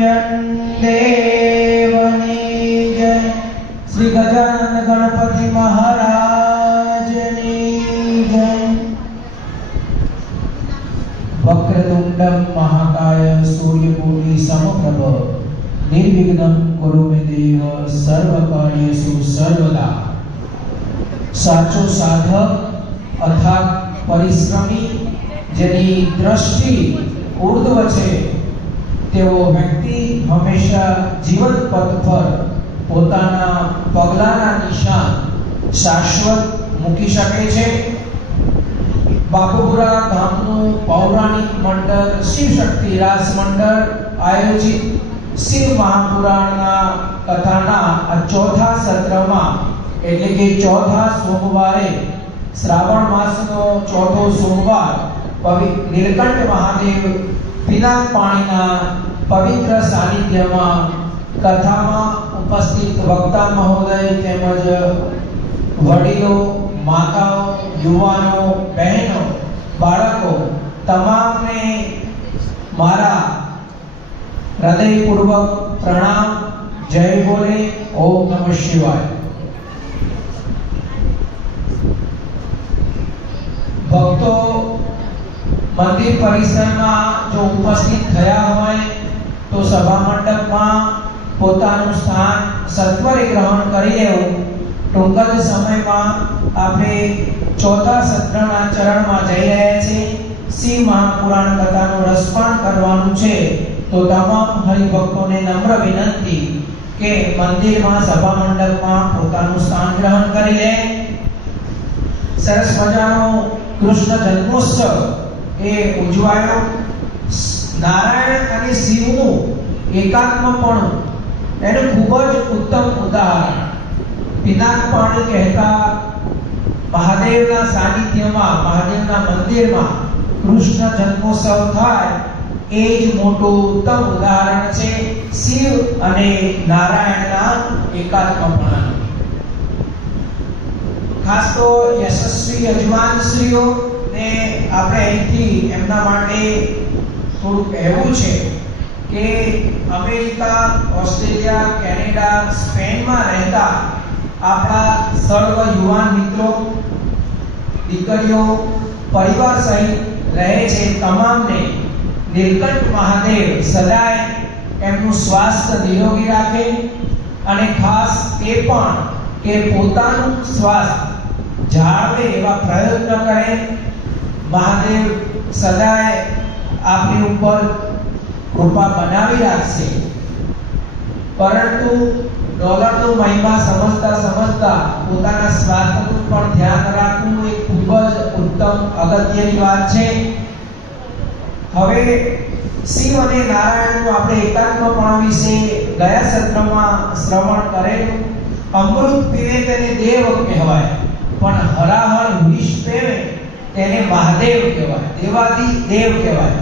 निरंजन देवनी जय। श्री गजानन गणपति महाराज जय। वक्रतुंडम महाकाय सूर्यकोटि समप्रभ निर्विघ्नं कुरु मे देव सर्वकार्येषु सर्वदा। साचो साधक अर्थात परिश्रमी જેની દ્રષ્ટિ ઉર્ધ્વ છે તેવો વ્યક્તિ હંમેશા જીવન પથ પર પોતાના પગલાના નિશાન શાશ્વત મૂકી શકે છે। બાપુપુરા ગામનું પૌરાણિક મંડળ શિવશક્તિ રાસ મંડળ આયોજિત શિવ મહાપુરાણના કથાના આ ચોથા સત્રમાં એટલે કે ચોથા સોમવારે શ્રાવણ માસનો ચોથો સોમવાર નીલકંઠ મહાદેવ પિનાક પાણીના પવિત્ર સાનિધ્યમાં કથામાં ઉપસ્થિત વક્તા મહોદય તેમજ વડીલો માતાઓ યુવાનો બહેનો બાળકો તમામને મારા હૃદયપૂર્વક પ્રણામ। જય બોલે ઓમ નમઃ શિવાય। ભક્તો મંદિર પરિસરમાં જો ઉપસ્થિત થયા હોય તો સભા મંડપમાં પોતાનું સ્થાન સત્વરે ગ્રહણ કરી લેવું। ટૂંક જ સમયમાં આપણે ચોથા સત્રના ચરણમાં જઈ રહ્યા છીએ। શિવ મહાપુરાણ કથાનું રસપાન કરવાનું છે તો તમામ હરિભક્તોને નમ્ર વિનંતી કે મંદિરમાં સભા મંડપમાં પોતાનું સ્થાન ગ્રહણ કરી લે। સરસ મજાનો કૃષ્ણ જન્મોત્સવ એ ઉજવાયો। નારાયણ અને શિવનું એકાત્મપણું એનું ખૂબ જ ઉત્તમ ઉદાહરણ। પિનાક પાણી કહેતા મહાદેવના સાનિધ્યમાં મહાદેવના મંદિરમાં કૃષ્ણ જન્મોત્સવ થાય એ જ મોટું ઉત્તમ ઉદાહરણ છે શિવ અને નારાયણના એકાત્મપણાનું। ખાસ તો યશસ્વી યજમાનશ્રીઓ ને આપણે અહીંથી એમના માટે થોડું કહેવું છે કે અમેરિકા ઓસ્ટ્રેલિયા કેનેડા સ્પેનમાં રહેતા આપણા સર્વ યુવાન મિત્રો દીકરીઓ પરિવાર સહિત રહે છે તમામને નીલકંઠ મહાદેવ સદાય એમનું સ્વાસ્થ્ય નિરોગી રાખે અને ખાસ એ પણ કે પોતાનું સ્વાસ્થ્ય જાળવે એવા પ્રયત્ન કરે। મહાદેવ સદાય આપની ઉપર કૃપા બનાવી રાખશે। પરંતુ ડોલરનો મહિમા સમજતા સમજતા પોતાના સ્વાસ્થ્યનું પણ ધ્યાન રાખવું એ ખૂબ જ ઉત્તમ અગત્યની વાત છે। હવે શિવ અને નારાયણનું આપણે એકાત્મપણ વિશે ગયા સત્રમાં શ્રવણ કરેલું। અમૃત પીવે તેને દેવ કહેવાય પણ હરાહર વિષ પીવે તેને મહાદેવ કહેવાય દેવાદી દેવ કહેવાય।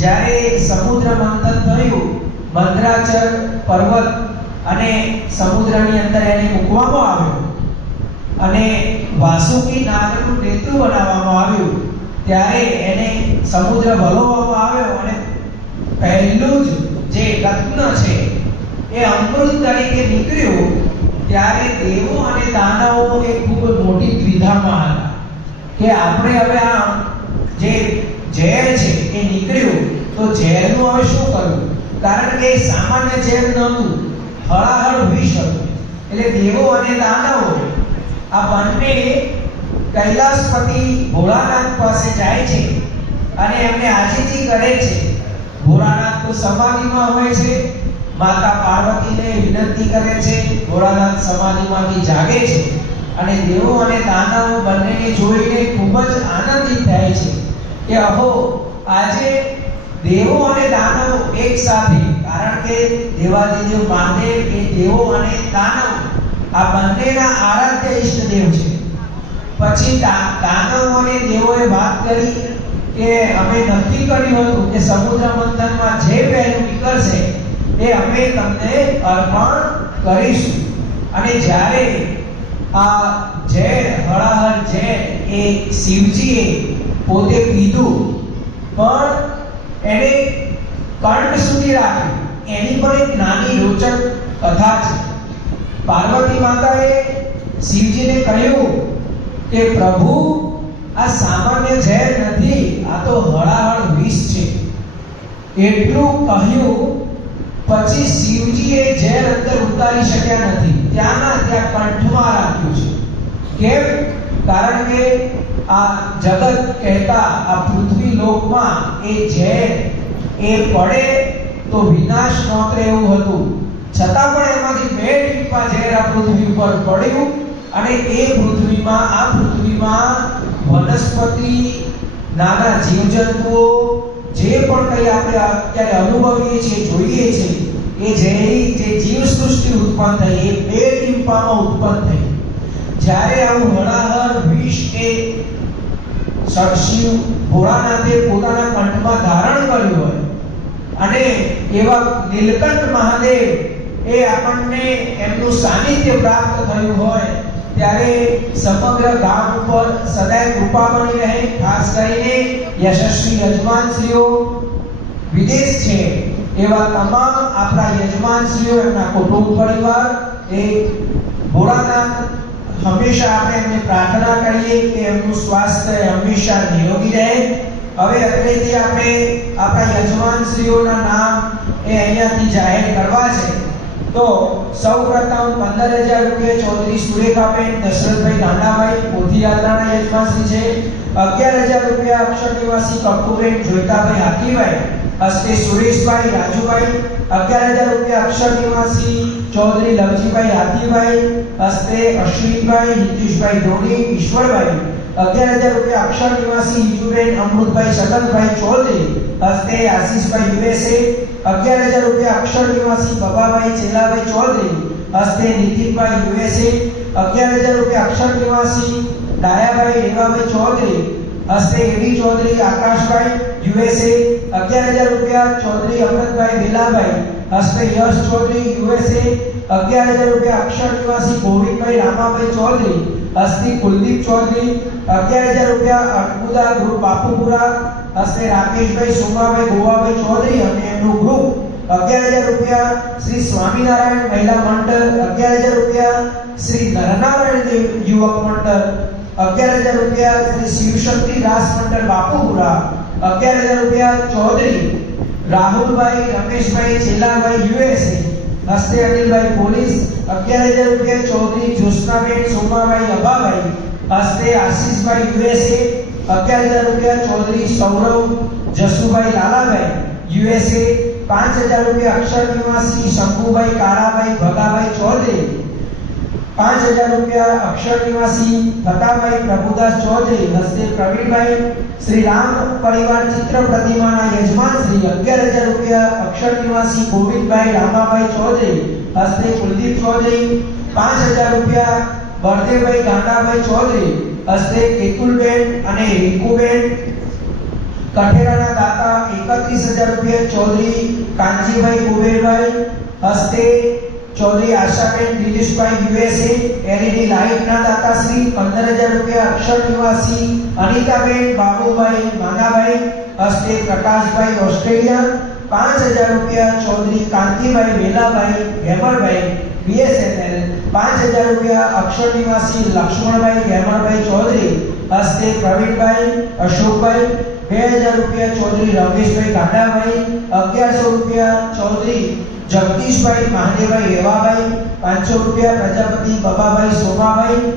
જ્યારે સમુદ્ર મંથન થયું મંદરાચલ પર્વત અને સમુદ્રની અંદર એને મૂકવામાં આવ્યો અને વાસુકી નાગનું ટેતુ બનાવવામાં આવ્યું ત્યારે એને સમુદ્ર ભરવામાં આવ્યો અને પહેલું જ જે રત્ન છે એ અમૃત તરીકે નીકળ્યું ત્યારે દેવો અને દાનવો એ ખૂબ મોટી દ્વિધામાં હતા કે આપણે હવે આ જે ઝેર છે એ નીકળ્યું તો ઝેરનું હવે શું કરવું કારણ કે સામાન્ય ઝેર નહોતું હળાહળ વિષ હતું। એટલે દેવો અને દાનવો આ બંને કૈલાસપતિ ભોળાનાથ પાસે જાય છે અને એમને આજીજી કરે છે। ભોળાનાથ તો સમાધિમાં હોય છે માતા પાર્વતીને વિનંતી કરે છે ભોળાનાથ સમાધિમાંથી જાગે છે અને દેવો અને દાનવો બંનેને જોઈને ખૂબ જ આનંદિત થાય છે કે અહો આજે દેવો અને દાનવો એક સાથે કારણ કે દેવાધિદેવ મહાદેવ એ દેવો અને દાનવ આ બંનેના આરાધ્ય ઈષ્ટદેવ છે। પછી દાનવો અને દેવોએ વાત કરી કે અમે નક્કી કર્યું હતું કે સમુદ્ર મંથનમાં જે પહેલું નીકળશે એ અમે તમને અર્પણ કરીશું। અને જ્યારે આ ઝેર હળાહળ ઝેર એ શિવજીએ પોતે પીધું પણ એને કંઠ સુધી રાખ્યું એની પર એક નાની રોચક કથા છે। પાર્વતી માતાએ શિવજીને કહ્યું કે પ્રભુ આ સામાન્ય ઝેર નથી, આ તો હળાહળ વિષ છે। એટલું કહ્યું પછી શિવજીએ ઝેર અંદર ઉતારી શક્યા નથી, ત્યાંના ત્યાં કંઠમાં રાખ્યું છે। કેમ? કારણ કે આ જગત કહેતા આ પૃથ્વી લોકમાં એ ઝેર એ પડે તો વિનાશ નોતરે એવું હતું, છતાં પણ એમાંથી 2 ટીપા ઝેર આ પૃથ્વી ઉપર પડ્યું અને એ પૃથ્વીમાં આ પૃથ્વીમાં વનસ્પતિ, નાના જીવજંતુઓ જે પણ કંઈ આપણે અત્યારે અનુભવીએ છીએ, જોઈએ છીએ, એ ઝેરી જે જીવ સૃષ્ટિ ઉત્પન્ન થઈ એ 2 ટીપામાં ઉત્પન્ન થઈ। જ્યારે આવું હળાહળ વિષ એ શિવ ભોળાનાથે પોતાના કંઠમાં ધારણ કર્યું હોય અને એવા નીલકંઠ મહાદેવ એ આપણને એમનું સાનિધ્ય પ્રાપ્ત થયું હોય ત્યારે સમગ્ર ગામ ઉપર સદાય કૃપા બની રહે। ખાસ કરીને યશસ્વી યજમાનશ્રીઓ વિદેશ છે એવા તમામ આપણા યજમાનશ્રીઓ, એમના કુટુંબ પરિવાર, એ ભોળાનાથ હંમેશા આપણે એમને પ્રાર્થના કરીએ કે એમનું સ્વાસ્થ્ય હંમેશા નિરોગી રહે। હવે અત્રેથી આપણે આપણા યજમાનશ્રીઓના નામ એ અહીંયાથી જાહેર કરવા છે। તો સૌપ્રથમ 15,000 રૂપિયા ચૌધરી સુરેખાબેન દશરથભાઈ ગાંડાભાઈ પોથીયાત્રાના યજમાનશ્રી છે। 11,000 રૂપિયા અક્ષર નિવાસી કપૂરબેન જોઈતાભાઈ હાકીભાઈ હસ્તે સુરેશભાઈ રાજુભાઈ। 11,000 રૂપિયા અક્ષર નિવાસી ચૌધરી લવજીભાઈ હાથીભાઈ હસ્તે અશ્વિનભાઈ નીતિશભાઈ ધોની ઈશ્વરભાઈ। 11,000 રૂપિયા અક્ષર નિવાસી હિજુબેન અમૃતભાઈ શકલભાઈ ચૌધરી હસ્તે આશીષભાઈ યુએસએ। 11,000 રૂપિયા અક્ષર નિવાસી બબાભાઈ ચેલાભાઈ ચૌધરી હસ્તે નીતિનભાઈ યુએસએ। 11,000 રૂપિયા અક્ષર નિવાસી ડાયાભાઈ રેવાભાઈ ચૌધરી હસ્તે એડી ચૌધરી આકાશભાઈ યુએસએ। 11,000 રૂપિયા ચૌધરી અમૃતભાઈ વેલાભાઈ હસ્તે યશ ચૌધરી યુએસએ। 11,000 રૂપિયા અક્ષર નિવાસી ગોવિંદભાઈ રામાભાઈ ચૌધરી હસ્તે કુલદીપ ચૌધરી। 11,000 રૂપિયા અટકુદા ગ્રુપ બાપુપુરા હસ્તે રાકેશભાઈ સોમાભાઈ ગોવાભાઈ ચૌધરી અને એમનું ગ્રુપ। 11,000 રૂપિયા શ્રી સ્વામિનારાયણ મહિલા મંડળ। 11,000 રૂપિયા શ્રી નરનારાયણ દેવ યુવક મંડળ। 11,000 રૂપિયા શ્રી શિવશક્તિ રાસ મંડળ બાપુપુરા। 11,000 રૂપિયા ચૌધરી રાહુલભાઈ રમેશભાઈ ચેલાભાઈ યુએસએ હસ્તે અનિલભાઈ પોલીસ। 11,000 રૂપિયા ચૌધરી જ્યોત્સનાબેન સોમાભાઈ અભાભાઈ હસ્તે આશીષભાઈ યુએસએ। 11,000 રૂપિયા ચૌધરી સૌરવ જસુભાઈ લાલાભાઈ યુએસએ। 5,000 રૂપિયા અક્ષર નિવાસી શંભુભાઈ કાળાભાઈ ભગાભાઈ ચૌધરી। 5,000 રૂપિયા અક્ષર નિવાસી ફતાભાઈ પ્રભુદાસ ચૌધરી હસ્તે પ્રવીણભાઈ। શ્રી રામ પરિવાર ચિત્ર પ્રતિમાના યજમાન શ્રી 11,000 રૂપિયા અક્ષર નિવાસી ગોવિંદભાઈ રામાભાઈ ચૌધરી હસ્તે કુલદીપ ચૌધરી। 5,000 રૂપિયા બળદેવભાઈ ગાંડાભાઈ ચૌધરી હસ્તે કેતુલબેન અને રીકુબેન। કઠેરાના દાતા 31,000 રૂપિયા ચૌધરી કાંજીભાઈ કુબેરભાઈ હસ્તે ચૌધરી આશાબેન દિનેશભાઈ યુએસએ। એલઈડી લાઇટના દાતા શ્રી 15,000 રૂપિયા અક્ષર નિવાસી અનિતાબેન બાબુભાઈ માનાભાઈ હસ્તે પ્રકાશભાઈ ઓસ્ટ્રેલિયા। 5,000 રૂપિયા ચૌધરી કાંતિભાઈ વેલાભાઈ હેમરભાઈ બીએસએનએલ। 5,000 રૂપિયા અક્ષર નિવાસી લક્ષ્મણભાઈ હેમરભાઈ ચૌધરી હસ્તે પ્રવીણભાઈ અશોકભાઈ। 2,000 રૂપિયા ચૌધરી રમેશભાઈ ગાંડાભાઈ। 1100 રૂપિયા ચૌધરી જગદીશભાઈ મહાદેવભાઈ રેવાભાઈ। 500 રૂપિયા પ્રજાપતિ બબાભાઈ સોમાભાઈ।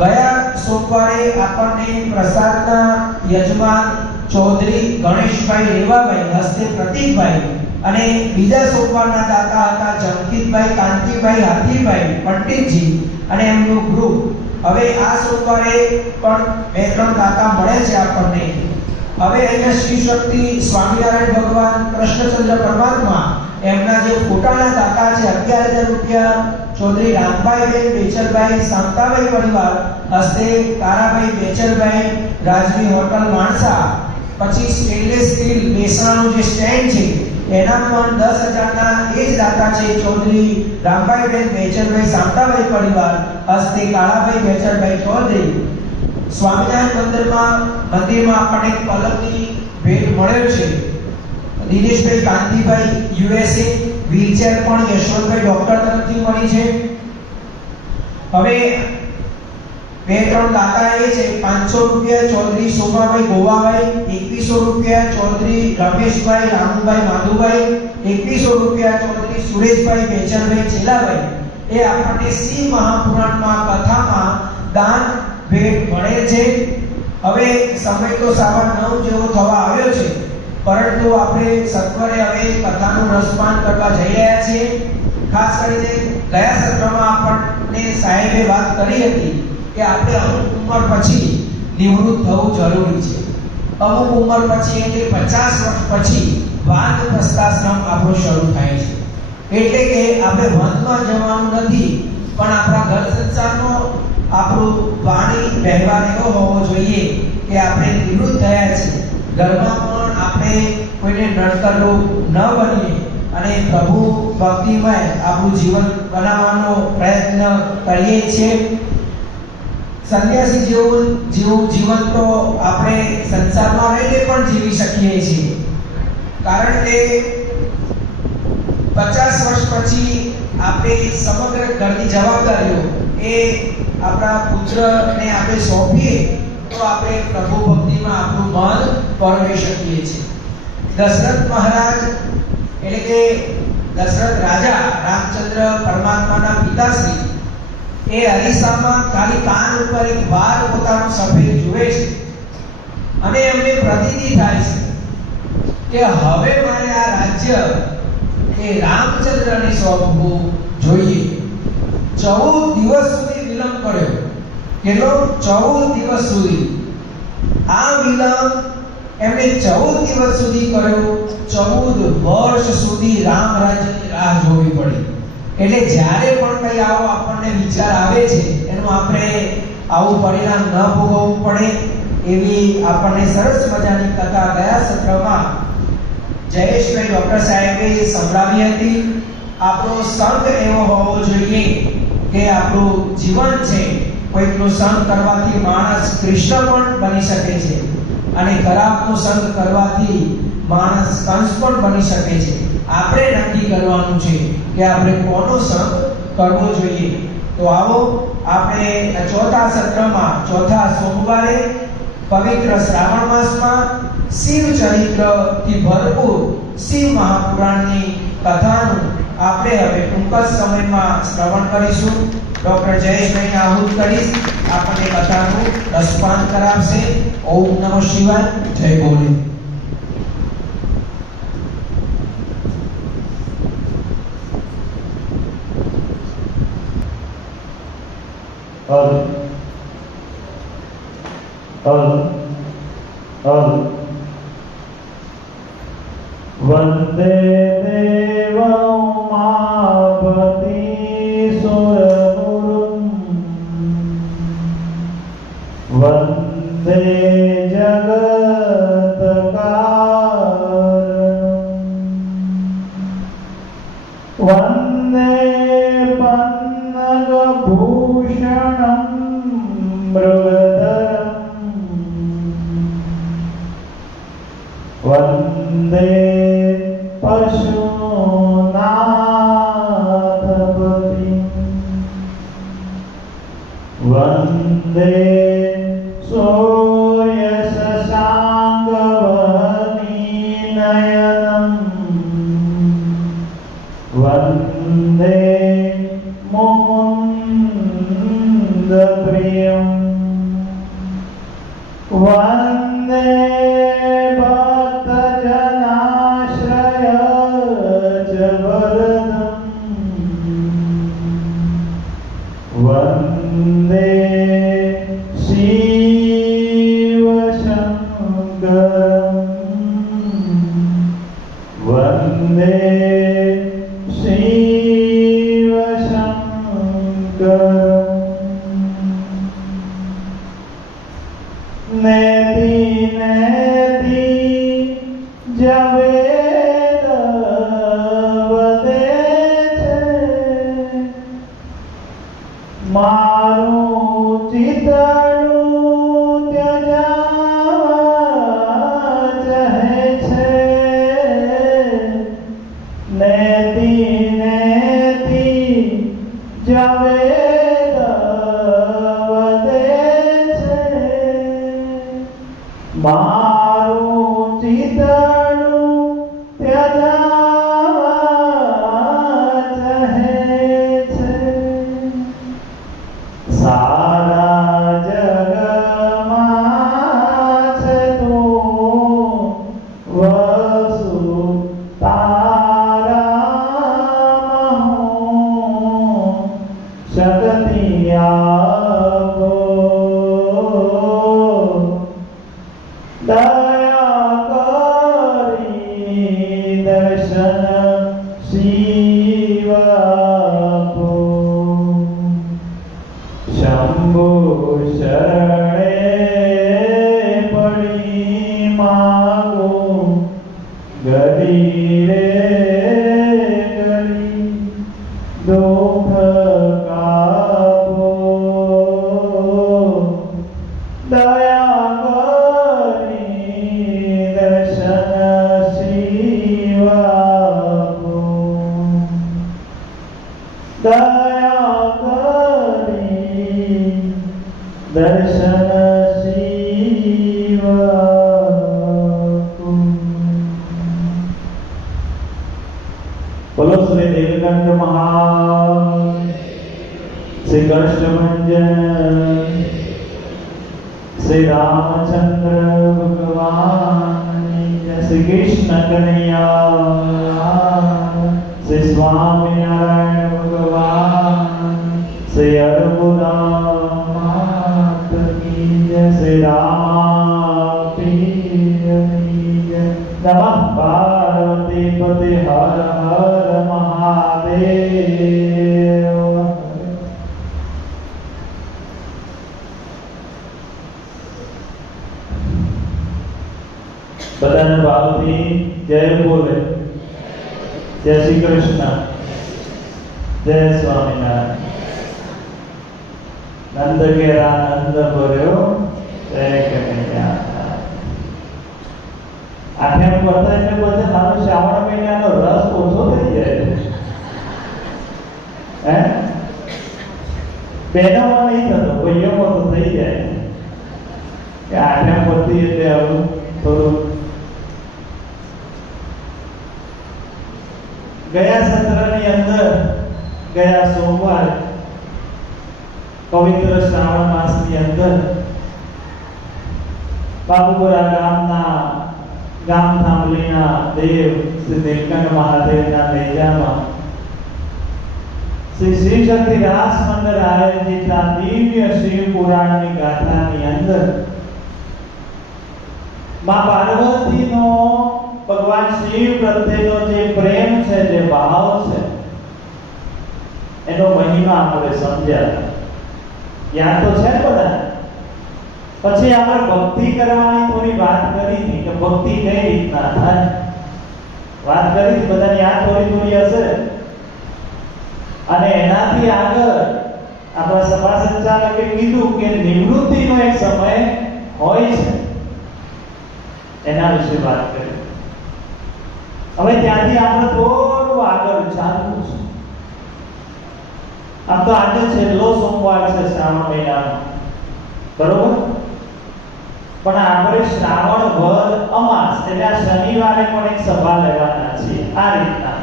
ગયા સોમવારે આપણને પ્રસાદના યજમાન ચૌધરી ગણેશભાઈ રેવાભાઈ હસ્તે પ્રતીકભાઈ અને બીજા સોમવારના દાતા હતા જંકિતભાઈ કાંતિભાઈ હાથીભાઈ પંડિતજી અને એમનું ગ્રુપ। હવે આ સોમવારે પણ 2-3 દાતા મળે છે આપણને। હવે અહીંયા શ્રી શક્તિ સ્વામિનારાયણ ભગવાન કૃષ્ણચંદ્ર પરમાત્મા એમના જે ફોટાના દાતા છે 11,000 રૂપિયા ચૌધરી રામભાઈ બેચરભાઈ શાંતાભાઈ પરિવાર હસ્તે તારાભાઈ બેચરભાઈ રાજવી હોટલ માણસા। પછી સ્ટેનલેસ સ્ટીલ બેસણાનું જે સ્ટેન્ડ છે એના પણ 10,000 ના એ જ દાતા છે ચૌધરી રામભાઈ બેચરભાઈ શાંતાભાઈ પરિવાર હસ્તે કાળાભાઈ બેચરભાઈ ચૌધરી। સ્વામિનારાયણ મંદિરમાં આપણને પલકની ભેટ મળેલ છે દિનેશભાઈ કાંતિભાઈ જુએ છે। વ્હીલચેર પણ યશવંતભાઈ ડોક્ટર તરફથી મળી છે। હવે બે ત્રણ દાતા એ છે 500 રૂપિયા ચૌધરી શોભાભાઈ ગોવાભાઈ, 2100 રૂપિયા ચૌધરી રમેશભાઈ રામુભાઈ માધુભાઈ, 2100 રૂપિયા ચૌધરી સુરેશભાઈ બેચરભાઈ ચેલાભાઈ એ આપણને શ્રી મહાપુરાણમાં કથામાં દાન ભેટ મળે છે। હવે સમય તો 9:15 જેવો થવા આવ્યો છે, પરંતુ આપણે સત્વરે હવે કથાનું રસપાન કરવા જઈ રહ્યા છીએ। ખાસ કરીને ગયા સત્રમાં આપણને સાહેબે વાત કરી હતી કે આપણે અમુક ઉંમર પછી નિવૃત્ત થવું જરૂરી છે। અમુક ઉંમર પછી એટલે 50 વર્ષ પછી વાનપ્રસ્થાશ્રમ આપણો શરૂ થાય છે। એટલે કે આપણે વનમાં જવાનું નથી, પણ આપણા ઘર સંસારનો આપણું વાણી વ્યવહાર એવો હોવો જોઈએ કે આપણે નિવૃત્ત થયા છે, ઘરમાં પણ આપણે કોઈને નડતરરૂપ ન બનીએ અને પ્રભુ ભક્તિમય આપણું જીવન બનાવવાનો પ્રયત્ન કરીએ છીએ। સંન્યાસી જેવું જીવન તો આપણે સંસારમાં રહીને પણ જીવી શકીએ છીએ, કારણ કે 50 વર્ષ પછી આપણે સમગ્ર ઘરની જવાબદારીઓ એ આપણા પુત્રને આપણે સોંપીએ તો આપણે પ્રભુ ભક્તિમાં આપણું મન પરવી શકીએ છીએ। દશરથ મહારાજ એટલે કે દશરથ રાજા રામચંદ્ર પરમાત્માના પિતાશ્રી એ અરીસામાં ખાલી કાન ઉપર એક વાર પોતાનું સફેદ જુએ છે અને એમને પ્રતીતિ થાય છે કે હવે મારે આ રાજ્ય એ રામચંદ્રને સોંપવું જોઈએ। 14 દિવસ સુધી વિલંબ કર્યો, કેટલો 14 દિવસ સુધી આ વિલંબ એમણે 14 દિવસ સુધી કર્યો। 14 વર્ષ સુધી રામ રાજ્યની રાહ જોવી પડી। એટલે જ્યારે પણ કઈ આવો આપણને વિચાર આવે છે એનું આપણે આવું પરિણામ ન ભોગવવું પડે એવી આપણને સરસ મજાની કથા ગયા સત્રમાં જયેશભાઈ ડોક્ટર સાહેબે સંભળાવી હતી। આપણો સંગ એવો હોવો જોઈએ કે આપણું જીવન છે કોઈકનો સંગ કરવાથી માણસ કૃષ્ણ પણ બની શકે છે અને ખરાબનો સંગ કરવાથી માણસ કંસ પણ બની શકે છે। આપણે નક્કી કરવાનું છે કે આપણે કોનો સંગ કરવો જોઈએ। તો આવો આપણે ચોથા સત્રમાં ચોથા સોમવારે પવિત્ર શ્રાવણ માસમાં શિવ ચરિત્રથી ભરપૂર શિવ મહાપુરાણની કથાનું આપણે હવે ટૂંક જ સમયમાં શ્રવણ કરીશું। ડોક્ટર જયેશભાઈને આહુત કરીશ, આપણને કથાનું રસપાન કરાવશે। ઓમ નમઃ શિવાય, જય ભોલે। वंदे देवमापति सुरगुरुं वंदे जगत्कारणं वंदे पन्नगभूषणं मृगधरं वंदे पशुनाथपतिं वंदे सूर्यशशाङ्कवहनीनयनं वंदे मुकुन्दप्रियं वंदे वंदे शिवशंकरं वंदे शिवशंकरं नेति नेति जवेद वदे मारू चितड़ू त्यजावा चाहे छे નેતિ નેતિ જવેદ વધે છે મારું ચિતડું ત્યજાવા ચાહે છે સારા જગમાં છે તું વસુ તારામાં હું શક્તિ આપો દયા કરી દર્શન શિવ આપો શંભુ શરણે પડી માગું ગરી રે ગરી દુઃખ કાપો દયા કરી દર્શન શિવ આપો દયા કરી દર્શન શિવ આપો બોલો શ્રી નીલકંઠ મહારાજ શ્રી કૃષ્ણ ભંજન શ્રી રામચંદ્ર ભગવાન શ્રી કૃષ્ણ કનૈયા શ્રી સ્વામિનારાયણ ભગવાન શ્રી અર્બુદા માત કી જય શ્રી રામાપીરની જય નમઃ પાર્વતી પતે હર હર મહાદેવ બધાને ભાવથી જય બોલે જય શ્રી કૃષ્ણ જય સ્વામિનારાયણ નંદ ઘેરા નંદ ભર્યો જય કનૈયા આઠમ કરતા એટલે પછી મારો શ્રાવણ મહિનાનો રસ ઓછો થઈ જાય હે બહેનોમાં નહીં થતો ભાઈઓમાં તો થઈ જાય કે આઠમ પરથી એટલે આવું થોડું ગયા સત્રની અંદર ગયા સોમવાર પવિત્ર શ્રાવણ માસની અંદર બાબુપુરા ગામના ગામ થાંભલીના દેવ શ્રી નીલકંઠ મહાદેવના નેજામાં શ્રી શ્રી શક્તિ રાસ મંડળ આયોજિત આ દિવ્ય શિવ પુરાણની ગાથાની અંદર માં પાર્વતીનો ભગવાન શિવ પ્રત્યેનો જે પ્રેમ છે જે ભાવ છે એનો મહિમા આપણે સમજ્યા યાદ તો છે બધા પછી આપણે ભક્તિ કરવાની થોડી વાત કરી હતી કે ભક્તિ કઈ રીતના થાય વાત કરી હતી બધાની યાદ થોડી હશે અને એનાથી આગળ આપણા સભા સંચાલકે કીધું કે નિવૃત્તિનો એક સમય હોય છે એના વિશે વાત કરી હવે ત્યાંથી આપણે થોડું આગળ ચાલવું છે આમ તો આજે છેલ્લો સોમવાર છે શ્રાવણ મહિનાનો બરોબર પણ આપણે શ્રાવણ વદ અમાસ એટલે આ શનિવારે પણ એક સભા લેવાના છીએ આ રીતના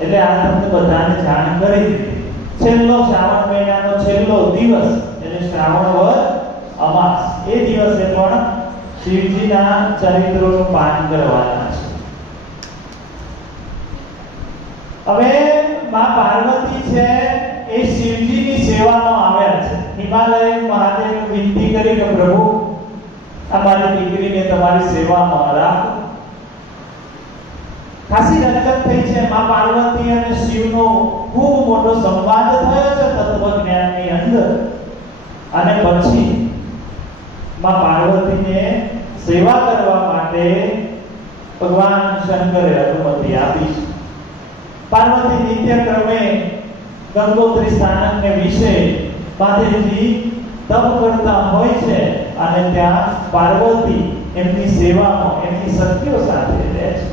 એટલે આ તમને બધાને જાણ કરી દીધી છેલ્લો શ્રાવણ મહિનાનો છેલ્લો દિવસ એટલે શ્રાવણ વદ અમાસ એ દિવસે પણ શિવજીના ચરિત્રોનું પાન કરવાના છે હવે માં પાર્વતી છે એ શિવજીની સેવામાં આવ્યા છે હિમાલય મહાદેવ વિનંતી કરી કે પ્રભુ અમારી દીકરીને તમારી સેવામાં રાખો ખાસી રજૂઆત થઈ છે માં પાર્વતી અને શિવનો ખૂબ મોટો સંવાદ થયો છે તત્વજ્ઞાનની અંદર અને પછી માં પાર્વતીને સેવા કરવા માટે ભગવાન શંકરે અનુમતિ આપી છે પાર્વતી નિત્ય ક્રમે ગંગોત્રી સ્થાનકને વિશે મહાદેવજી તપ કરતા હોય છે અને ત્યાં પાર્વતી એમની સેવામાં એમની સખીઓ સાથે રહે છે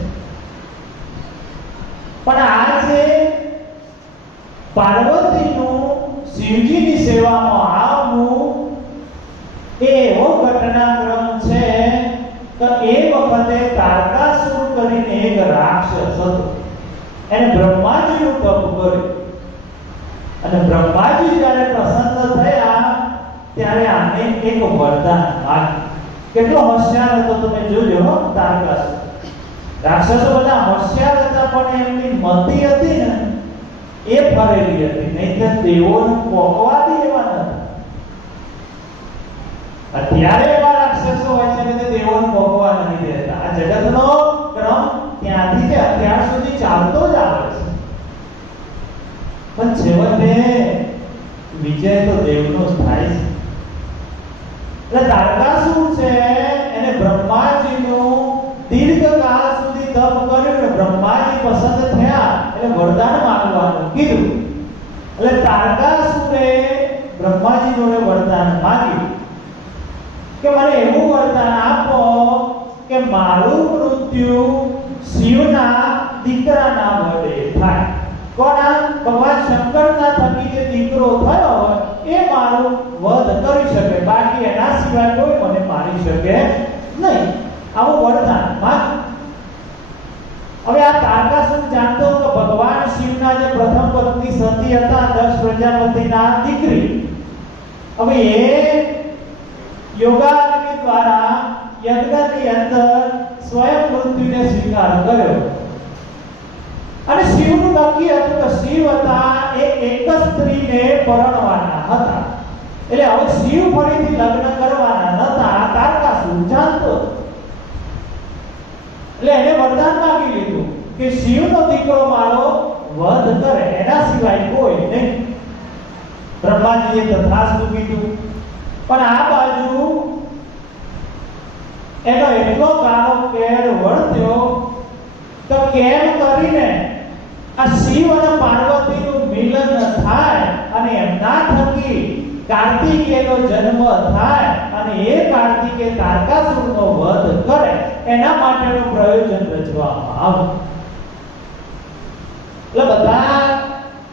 પાર્વતીનું શિવજીની સેવામાં આવવું એ એવો ઘટનાક્રમ છે કે એ વખતે તારકાસુર કરીને એક રાક્ષસ હતો. એને બ્રહ્માજીનું તપ કર્યું અને બ્રહ્માજી જ્યારે પ્રસન્ન થયા ત્યારે આને એક વરદાન માંગ્યું. કેટલો હોશિયાર હતો તમે જોજો હો તારકાસુર. રાક્ષસો બધા હોશિયાર હતા પણ એમની મતિ હતી ને એ ફરેલી હતી, નહીં તો દેવોને પોકવા દે એવા નતા. અત્યારે એવા રાક્ષસો હોય છે કે દેવોને પોકવા નથી દેતા. આ જગતનો ક્રમ ત્યાંથી તે અત્યાર સુધી ચાલતો જ આવે છે. પણ છેવટે વિજય તો દેવનો જ થાય છે. એટલે તારકાસુર છે એને બ્રહ્માજીનું દીર્ઘકાળ સુધી તપ કર્યું ને બ્રહ્માજી પસંદ થયા એટલે વરદાન માંગવાનું કીધું. એટલે તારકાસુરે બ્રહ્માજી જોડે વરદાન માંગ્યું કે મને એવું વરદાન આપો કે મારું મૃત્યુ શિવના દીકરાના વડે થાય. કોના? ભગવાન શંકરના થકી જે દીકરો થયો હોય એ મારું વધ કરી શકે, બાકી એના સિવાય કોઈ મને મારી શકે નહીં. આવું વરદાન માંગ. હવે આ તારકાસુર જાણતો કે ભગવાન શિવના જે પ્રથમ પત્ની સતી હતા, દક્ષ પ્રજાપતિના દીકરી, હવે એ યોગાગ્નિ દ્વારા યજ્ઞની અંદર સ્વયં મૃત્યુને સ્વીકાર કર્યો. અને શિવનું નક્કી હતું કે શિવ હતા એ એક જ સ્ત્રીને પરણવાના હતા. એટલે હવે શિવ ફરીથી લગ્ન કરવાના નતા. આ તારકાસુર જાણતો. એટલે એને વરદાન માંગી લીધું કે શિવનો દીકરો મારો વધ કરે, એના સિવાય કોઈ નહીં. બ્રહ્માજીએ તથાસ્તુ કીધું. પણ આ બાજુ એનો એટલો કાળો કેર વર્ત્યો તો કેમ કરીને આ શિવ અને પાર્વતીનું મિલન થાય અને એમના થકી કાર્તિકેયનો જન્મ થાય અને એ કાર્તિકે તારકાસુરનો વધ કરે, એના માટેનું પ્રયોજન રચવામાં આવ્યું. એટલે બધા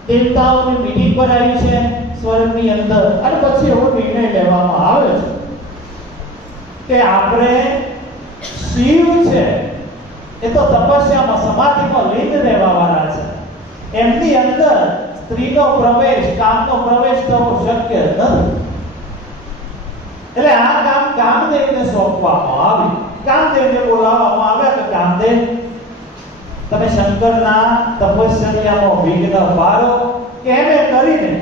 દેવતાઓની મીટિંગ કરાવી છે સ્વર્ગની અંદર અને પછી એવો નિર્ણય લેવામાં આવે છે કે આપણે શિવ છે એ તો તપસ્યામાં સમાધિમાં લીન રહેવા વાળા છે, એમની અંદર સ્ત્રીનો પ્રવેશ, કામનો પ્રવેશ થવો શક્ય નથી. એટલે આ કામ કામદેવને સોંપવામાં આવ્યું. કામદેવને બોલાવવામાં આવ્યા કે કામદેવ, તમે શંકરના તપસ્યામાં વિઘ્ન પાડો. કેમ કરીને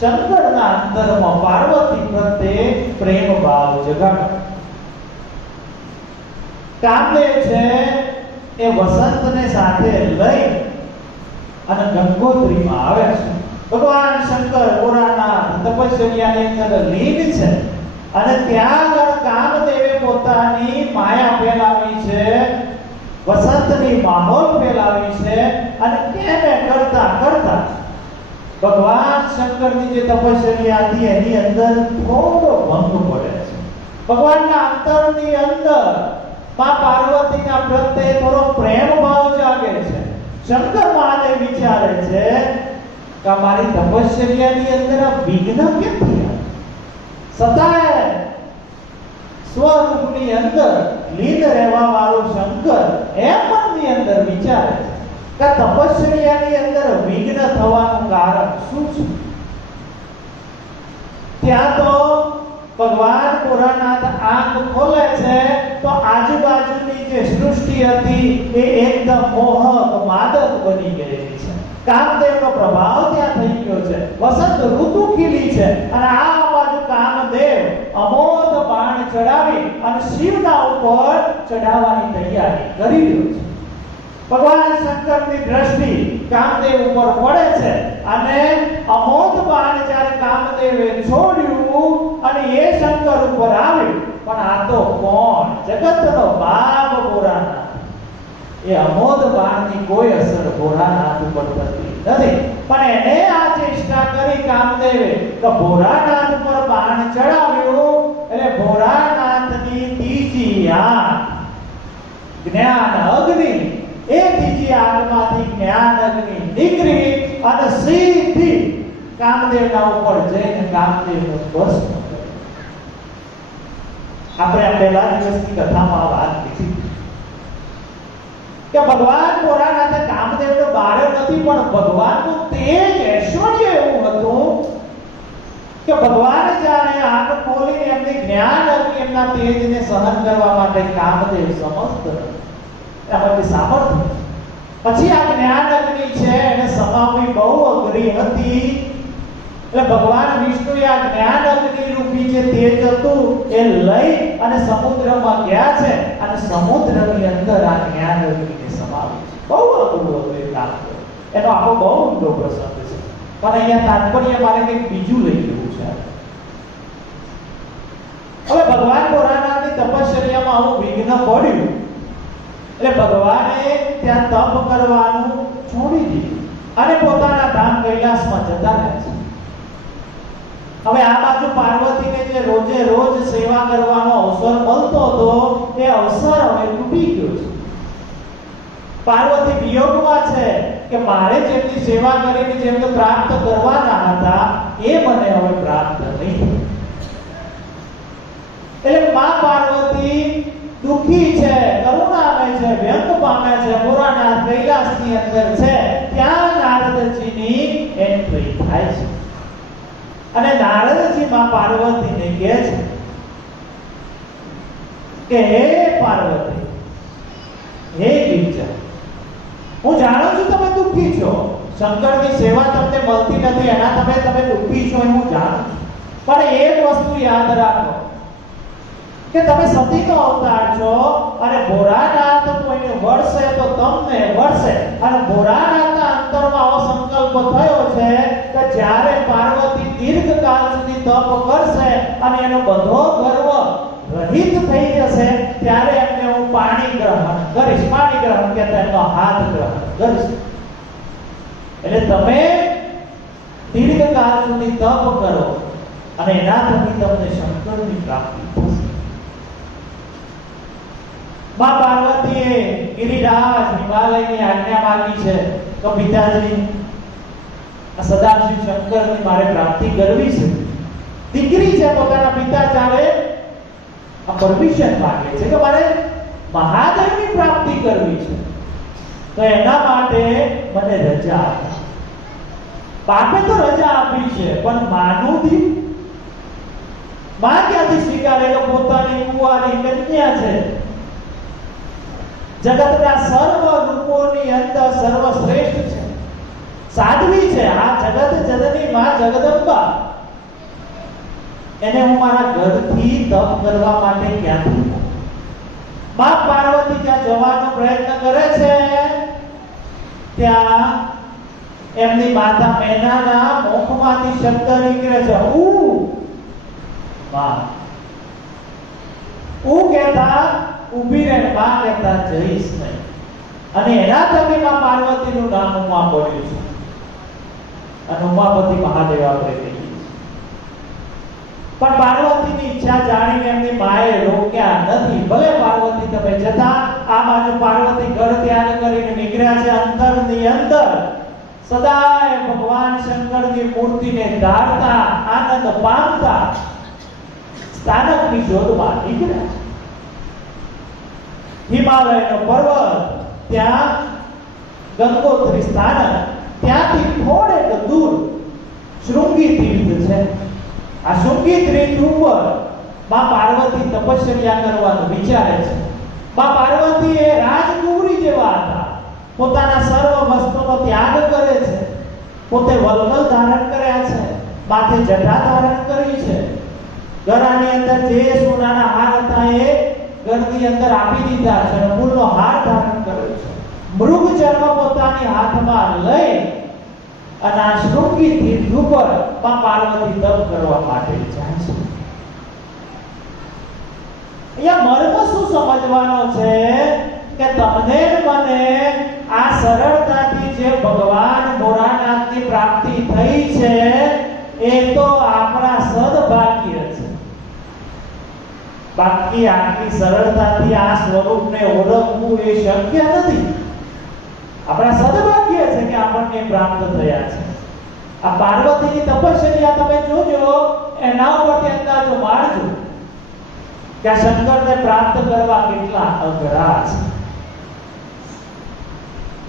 શંકરના અંતરમાં પાર્વતી પ્રત્યે પ્રેમ ભાવ જગાડો. કામદેવ છે એ વસંતને સાથે લઈ અને ગંગોત્રીમાં આવ્યા છે. ભગવાન શંકર પુરાના તપસ્યાની અંદર લીન છે અને ત્યાં આગળ કામદેવે પોતાની માયા ફેલાવી છે, વસંતની માહોલ ફેલાવી છે અને કેમ કરતા કરતા ભગવાન શંકરની જે તપસ્યા હતી એની અંદર થોડો ભંગ પડે છે. ભગવાનના અંતરની અંદર માં પાર્વતીના પ્રત્યે થોડો પ્રેમ ભાવ જાગે છે. શંકર મહાદેવ વિચારે છે કે મારી તપસ્યાની અંદર આ વિઘ્ન કેમ થયા? સતાય સ્વરૂપની અંદર લીન રહેવા વાળો શંકર એમ મનની અંદર વિચારે છે કે તપસ્યાની અંદર વિઘ્ન થવાનું કારણ શું છે? ત્યાં તો ભગવાન પુરાનાથ આંખ ખોલે છે તો આજુબાજુની જે સૃષ્ટિ હતી એ એકદમ મોહક માદક બની ગયેલી છે. કામદેવનો પ્રભાવ ત્યાં થઈ ગયો છે. વસંત ઋતુ ખીલી છે અને આ બાજુ કામદેવ અમોઘ બાણ ચડાવી અને શિવના ઉપર ચડાવવાની તૈયારી કરી રહ્યો છે. ભગવાન શંકરની દ્રષ્ટિ કામદેવ ઉપર પડે છે અને અમોઘ બાણ જ્યારે કામદેવે છોડ્યું અને એ શંકર ઉપર આવ્યું, પણ આ તો કોણ? જગતનો બાપ ભોળાનાથ. એ અમોઘ બાણની કોઈ અસર ભોળાનાથ ઉપર થતી નથી. પણ એને આ ચેષ્ટા કરી કામદેવે કે ભોળાનાથ ઉપર બાણ ચડાવ્યું એટલે ભોળાનાથની ત્રીજી આંખ જ્ઞાન અગ્નિ, એ ત્રીજી આંખમાંથી જ્ઞાન અગ્નિ નીકળી અને સીધી કામદેવના ઉપર જઈને કામદેવનું ભસ્મ કર્યું. આપણે આ પહેલા દિવસની કથામાં આ વાત લીધી કે ભગવાન ભોળાનાથે કામદેવને બાળ્યો નથી, પણ ભગવાનનું તેજ ઐશ્વર્ય એવું હતું કે ભગવાન જાણે આંખ ખોલીને એમની જ્ઞાન અગ્નિ એમના તેજને સહન કરવા માટે કામદેવ સમસ્ત એમાંથી સામર્થ્ય. પછી આ જ્ઞાન અગ્નિ છે એને સમાવવી બહુ અઘરી હતી, એટલે ભગવાન વિષ્ણુએ આ જ્ઞાન અગ્નિ રૂપી જે તેજ હતું એ લઈ અને સમુદ્રમાં ગયા છે અને સમુદ્રની અંદર આ જ્ઞાન અગ્નિને સમાવી છે. બહુ અઘરું હતું એ કામ. એનો આખો બહુ ઊંડો પ્રસંગ છે, પણ અહીંયા તાત્પર્ય મારે કંઈક બીજું લઈ લેવું છે. હવે ભગવાન ભોળાનાથની તપશ્ચર્યામાં આવું વિઘ્ન પડ્યું એટલે ભગવાને ત્યાં તપ કરવાનું છોડી દીધું અને પોતાના ધામ કૈલાસમાં જતા રહ્યા છે. હવે આ બાજુ પાર્વતીને જે રોજે રોજ સેવા કરવાનો અવસર મળતો હતો એ અવસર હવે તૂટી ગયો છે. પાર્વતી વિયોગમાં છે કે મારે જેમની સેવા કરીને જેમને પ્રાપ્ત કરવાના હતા એ મને હવે પ્રાપ્ત નહીં. એટલે માં પાર્વતી દુખી છે, કરુણામય છે, વ્યંગ પામે છે. ભોળાનાથ કૈલાસની અંદર છે ત્યાં નારદજીની એન્ટ્રી થાય છે અને નારદજી માં પાર્વતીને કહે છે કે હે પાર્વતી, હે ગિરિજા, હું જાણું છું તમે દુઃખી છો, શંકરની સેવા તમને મળતી નથી એના તમે દુઃખી છો એ હું જાણું છું, પણ એક વસ્તુ યાદ રાખો કે તમે સતીનો અવતાર છો અને ભોળાનાથ કોઈને વળશે તો તમને વળશે. અને ભોળાનાથના અંતરમાં આવો સંકલ્પ થયો છે કે જ્યારે પાર્વતી દીર્ઘકાળ સુધી તપ કરશે અને એનો બધો ગર્વ રહિત થઈ જશે ત્યારે એમને હું પાણી ગ્રહણ કરીશ. પાણી ગ્રહણ કહેતા એનો હાથ ગ્રહણ કરીશ. એટલે તમે દીર્ઘકાળ સુધી તપ કરો અને એના થકી તમને શંકરની પ્રાપ્તિ થશે. માં પાર્વતીએ ગિરિરાજ હિમાલયની આજ્ઞા માંગી છે તો પિતાજી આ સદાશિવ શંકરની મારે પ્રાપ્તિ કરવી છે. દીકરી છે પોતાના પિતા ચાલે આ પરમિશન માંગે છે કે મારે મહાદેવની પ્રાપ્તિ કરવી છે, તો એના માટે મને રજા આપો. બાપે તો રજા આપી છે પણ માનું દીપ માં ક્યાંથી સ્વીકારે કે પોતાની કુંવારી કન્યા છે, જગતના સર્વ રૂપોની અંદર સર્વશ્રેષ્ઠ છે, સાધ્વી છે, આ જગત જનની માં જગદંબા, એને હું મારા ઘરથી તપ કરવા માટે ક્યાંથી માં પાર્વતી ત્યાં જવાનો પ્રયત્ન કરે છે ત્યાં એમની માતા મેનાના મુખમાંથી શબ્દ નીકળે છે માં. કહેતા ઊભી રહે, માં કહેતા જઈશ નહીં. અને એના થકી માં પાર્વતીનું નામ ઉમા પડ્યું છે અને ઉમાપતિ મહાદેવ આપણે કહીએ છીએ. પણ પાર્વતીની ઈચ્છા જાણીને એમની માએ રોક્યા નથી. ભલે પાર્વતી તમે જતા, આ બાજુ પાર્વતી ઘર ત્યાગ કરીને નીકળ્યા છે અંતરની અંદર સદાય ભગવાન શંકરની મૂર્તિને ધારતા આનંદ પામતા સ્થાનકની શોધમાં નીકળ્યા. હિમાલયનો પર્વત, ત્યાં ગંગોત્રી સ્થાનક, ત્યાંથી થોડેક દૂર શૃંગી તીર્થ છે. આ શૃંગી તીર્થ ઉપર માં પાર્વતી તપશ્ચર્યા કરવાનું વિચારે છે. માં પાર્વતી એ રાજકુંવરી જેવા હતા, પોતાના સર્વ વસ્તુનો ત્યાગ કરે છે, પોતે વલ્કલ ધારણ કર્યા છે, માથે જટા ધારણ કરી છે, ગળાની અંદર જે સોનાના હાર હતા એ ઘરની અંદર આપી દીધા છે, ફૂલનો હાર ધારણ કર્યો છે, મૃગ ચર્મ પોતાની હાથમાં લઈ અને આ શૃંગી તીર્થ ઉપર માં પાર્વતી તપ કરવા માટે જાય છે. અહીંયા મર્મ શું સમજવાનો છે કે તમને મને આ સરળતાથી જે ભગવાન ભોળાનાથની પ્રાપ્તિ થઈ છે એ તો આપણા સદભાગ્ય છે. બાકી આટલી સરળતાથી આ સ્વરૂપને ઓળખવું એ શક્ય નથી. આપણા સદભાગ્ય છે કે આપણને આપણને પ્રાપ્ત થયા છે. આ પાર્વતીની તપશ્ચર્યા તમે જોજો, એના ઉપરથી અંદાજો મારજો કે આ શંકરને પ્રાપ્ત કરવા કેટલા અઘરા છે.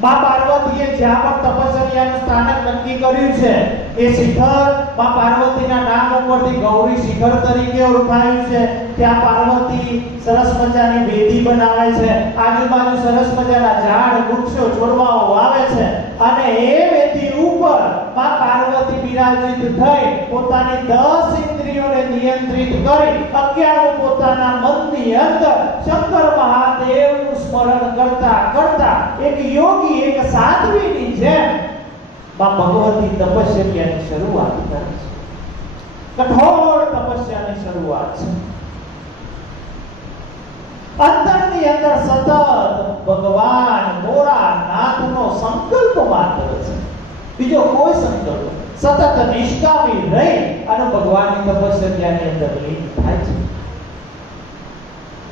માં પાર્વતીએ જ્યાં પણ તપશ્ચર્યાનું સ્થાનક નક્કી કર્યું છે એ શિખર માં પાર્વતીના નામ ઉપરથી ગૌરી શિખર તરીકે ઓળખાયું છે. ત્યાં પાર્વતી સરસ મજાની વેદી બનાવે છે, આજુબાજુ સરસ મજાના ઝાડ વૃક્ષો છોડવાઓ વાવે છે અને એ વેદી ઉપર માં પાર્વતી બિરાજિત થઈ પોતાની 10 ઇન્દ્રિયોને નિયંત્રિત કરી 11 પોતાના મનની અંદર શંકર મહાદેવનું સ્મરણ કરતા કરતા એક યોગી, એક સાધ્વીની જેમ માં ભગવતી તપસ્યાની શરૂઆત કરે છે. કઠોર તપસ્યાની શરૂઆત છે. અંતરની અંદર સતત ભગવાન ભોળાનાથનો સંકલ્પ માત્ર છે, બીજો કોઈ સંકલ્પ નથી. સતત નિષ્કામી રહી અને ભગવાનની તપસ્યાની અંદર લીન થાય છે.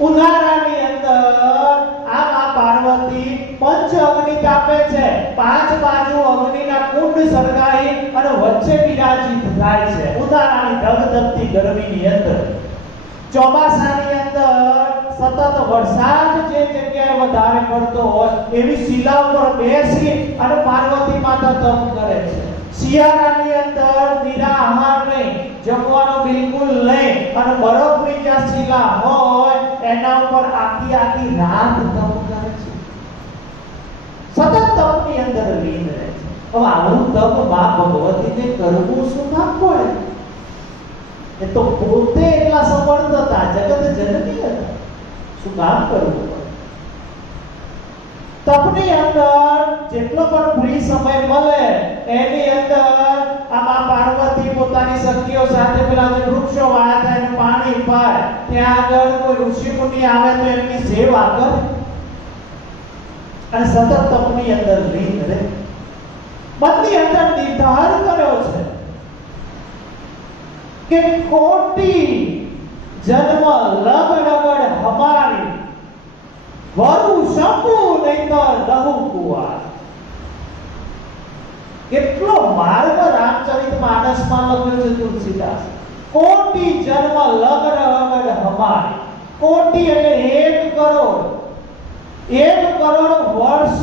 ઉનાળાની અંદર આ પાર્વતી પંચ અગ્નિ તાપે છે, 5 બાજુ અગ્નિના કુંડ સળગાઈ અને વચ્ચે બિરાજિત થાય છે. ઉનાળાની ધગધગતી ગરમીની અંદર, ચોમાસાની અંદર સતત વરસાદ જે જગ્યાએ વધારે પડતો હોય એવી શિલા ઉપર બેસી અને પાર્વતી માતા તપ કરે છે. શિયાળાની અંદર નિરાહાર નહીં, જમવાનું બિલકુલ નહીં અને બરફની જ્યાં શિલા હોય એના ઉપર આખી આખી રાત તપ કરે છે. સતત તપની અંદર લીન રહે છે. હવે આવું તપ માં ભગવતીને કરવું શું કામ પડે? એ તો પોતે એટલા સમર્થ હતા, જગત જનની હતા, શું કામ કરવું પડે? તપની અંદર જેટલો પણ ફ્રી સમય મળે એની અંદર આ પાર્વતી પોતાની સખીઓ સાથે પેલા જે વૃક્ષો વાયા હતા એને પાણી પાય, ત્યાં આગળ કોઈ ઋષિ મુનિ આવે તો એમની સેવા કરે અને સતત તપની અંદર લીન રહે. મનની અંદર નિર્ધાર કર્યો છે કે કોટી જન્મ લગ રગડ હમારી વરુ શંભુ નહીતર રહુ કુવાર. કેટલો માર્ગ રામચરિત માનસમાં લખ્યો છે તુલસીદાસ. કોટી જન્મ લગ રગડ હમારી. કોટી એટલે 1 કરોડ, 1 કરોડ વર્ષ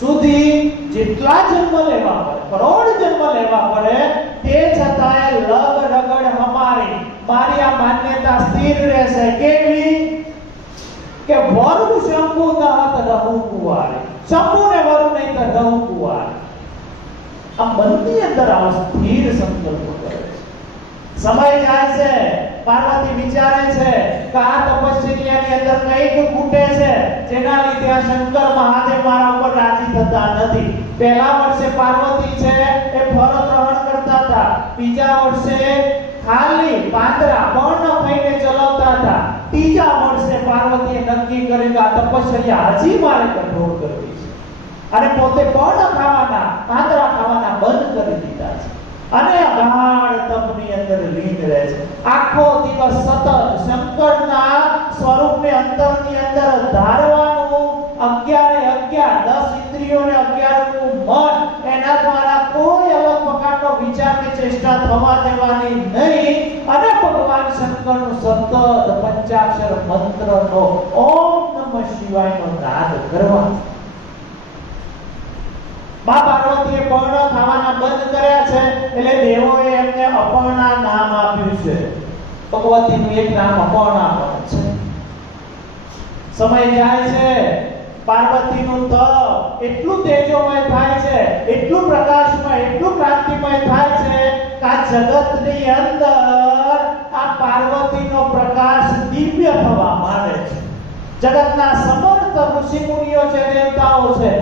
સુધી જેટલા જન્મ લેવા પડે, કરોડ જન્મ લેવા પડે, તે છતાંય લગ રગડ હમારી, મારી આ માન્યતા સ્થિર રહેશે. કેવી? કે વરુ શંભુ નહત રહુ કુવાર. શંભુને વરુ નહીં તો રહુ કુવાર. આ મનની અંદર આવો સ્થિર સંકલ્પ કરે છે. સમય જાય છે, પાર્વતી વિચારે છે કે આ તપસ્યાની અંદર કંઈક ખૂટે છે જેના લીધે આ શંકર મહાદેવ મારા ઉપર રાજી થતા નથી. પહેલા વર્ષે પાર્વતી છે એ ફળ ગ્રહણ કરતા હતા, બીજા વર્ષે ખાલી પાંદડા પર્ણ ખાઈને ચલાવતા હતા, ત્રીજા વર્ષે પાર્વતીએ નક્કી કર્યું કે આ તપસ્યા હજી મારે કંટ્રોલ કરવી છે અને પોતે પર્ણ ખાવાના, પાંદડા ખાવાના બંધ કરી દીધા છે અને અગાઢ તપની અંદર લીન રહે છે. આખો દિવસ સતત શંકરના સ્વરૂપને અંતરની અંદર ધારવાનું, 11 10 ઇન્દ્રિયોને 11નું મન એના દ્વારા કોઈ અલગ પ્રકારનો વિચારની ચેષ્ટા થવા દેવાની નહીં અને ભગવાન શંકરનું સતત પંચાક્ષર મંત્રનો ઓમ નમઃ શિવાયનો નાદ કરવા. મા પાર્વતીએ પર્ણ ખાવાના બંધ કર્યા છે એટલે દેવોએ એમને અપર્ણા નામ આપ્યું છે. ભગવતીનું એક નામ અપર્ણા પણ છે. સમય જાય છે, પાર્વતીનું તપ એટલું તેજોમય થાય છે, એટલું પ્રકાશમય, એટલું ક્રાંતિમય થાય છે કે આ જગતની અંદર આ પાર્વતીનો પ્રકાશ દિવ્ય થવા માંડે છે. જગતના સમર્થ ઋષિ મુનિઓ છે, દેવતાઓ છે,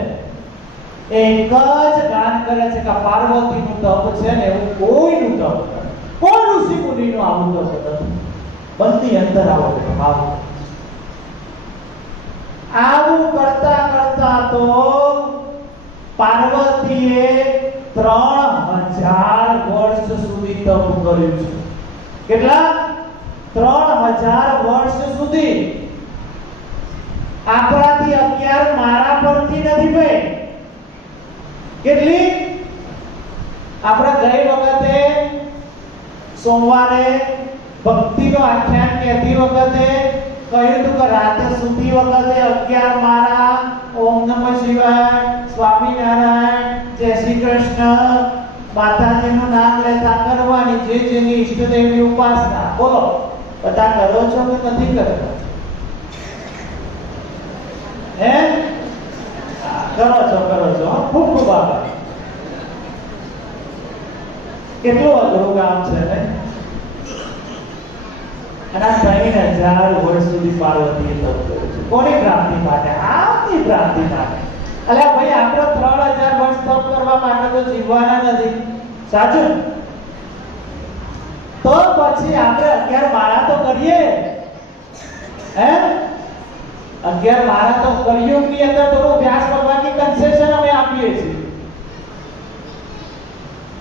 એક જ ગાન કરે છે કે પાર્વતીનું તપ છે ને એવું કોઈનું તપ નથી, કોઈ ઋષિ મુનિનું આવું તપ નથી. બંધી અંદર આવો ભાવ. આવું કરતા કરતા તો પાર્વતીએ 3000 વર્ષ સુધી તપ કર્યું છે. કેટલા? 3000 વર્ષ સુધી. આપણાથી 11 મારા પરથી નથી ભાઈ, કેટલી? આપણે ગઈ વખતે સોમવારે ભક્તિનો આખ્યાન કહેતી વખતે કહ્યું હતું કે રાતે સૂતી વખતે 11 માળા, ઓમ નમઃ શિવાય, સ્વામિનારાયણ, જય શ્રી કૃષ્ણ, માતાજીનું નામ લેતા કરવાની, જે જેની ઈષ્ટદેવની ઉપાસના. બોલો, બધા કરો છો કે નથી કરતા? હે? કરો છો ખૂબ ખૂબ આભાર. કેટલું અઘરું કામ છે ને? અને 3000 વર્ષ સુધી પાર્વતીએ તપ કર્યું છે. કોની પ્રાપ્તિ માટે? આપની પ્રાપ્તિ માટે. અલ્યા ભાઈ, આપણે 3000 વર્ષ તપ કરવા માટે તો જીવવાના નથી, સાચું? તો પછી આપણે 11 માળા તો કરીએ. હે? 11 માળા તો કળિયુગની અંદર થોડું વ્યાસ ભગવાનની કન્સેશન અમે આપીએ છીએ.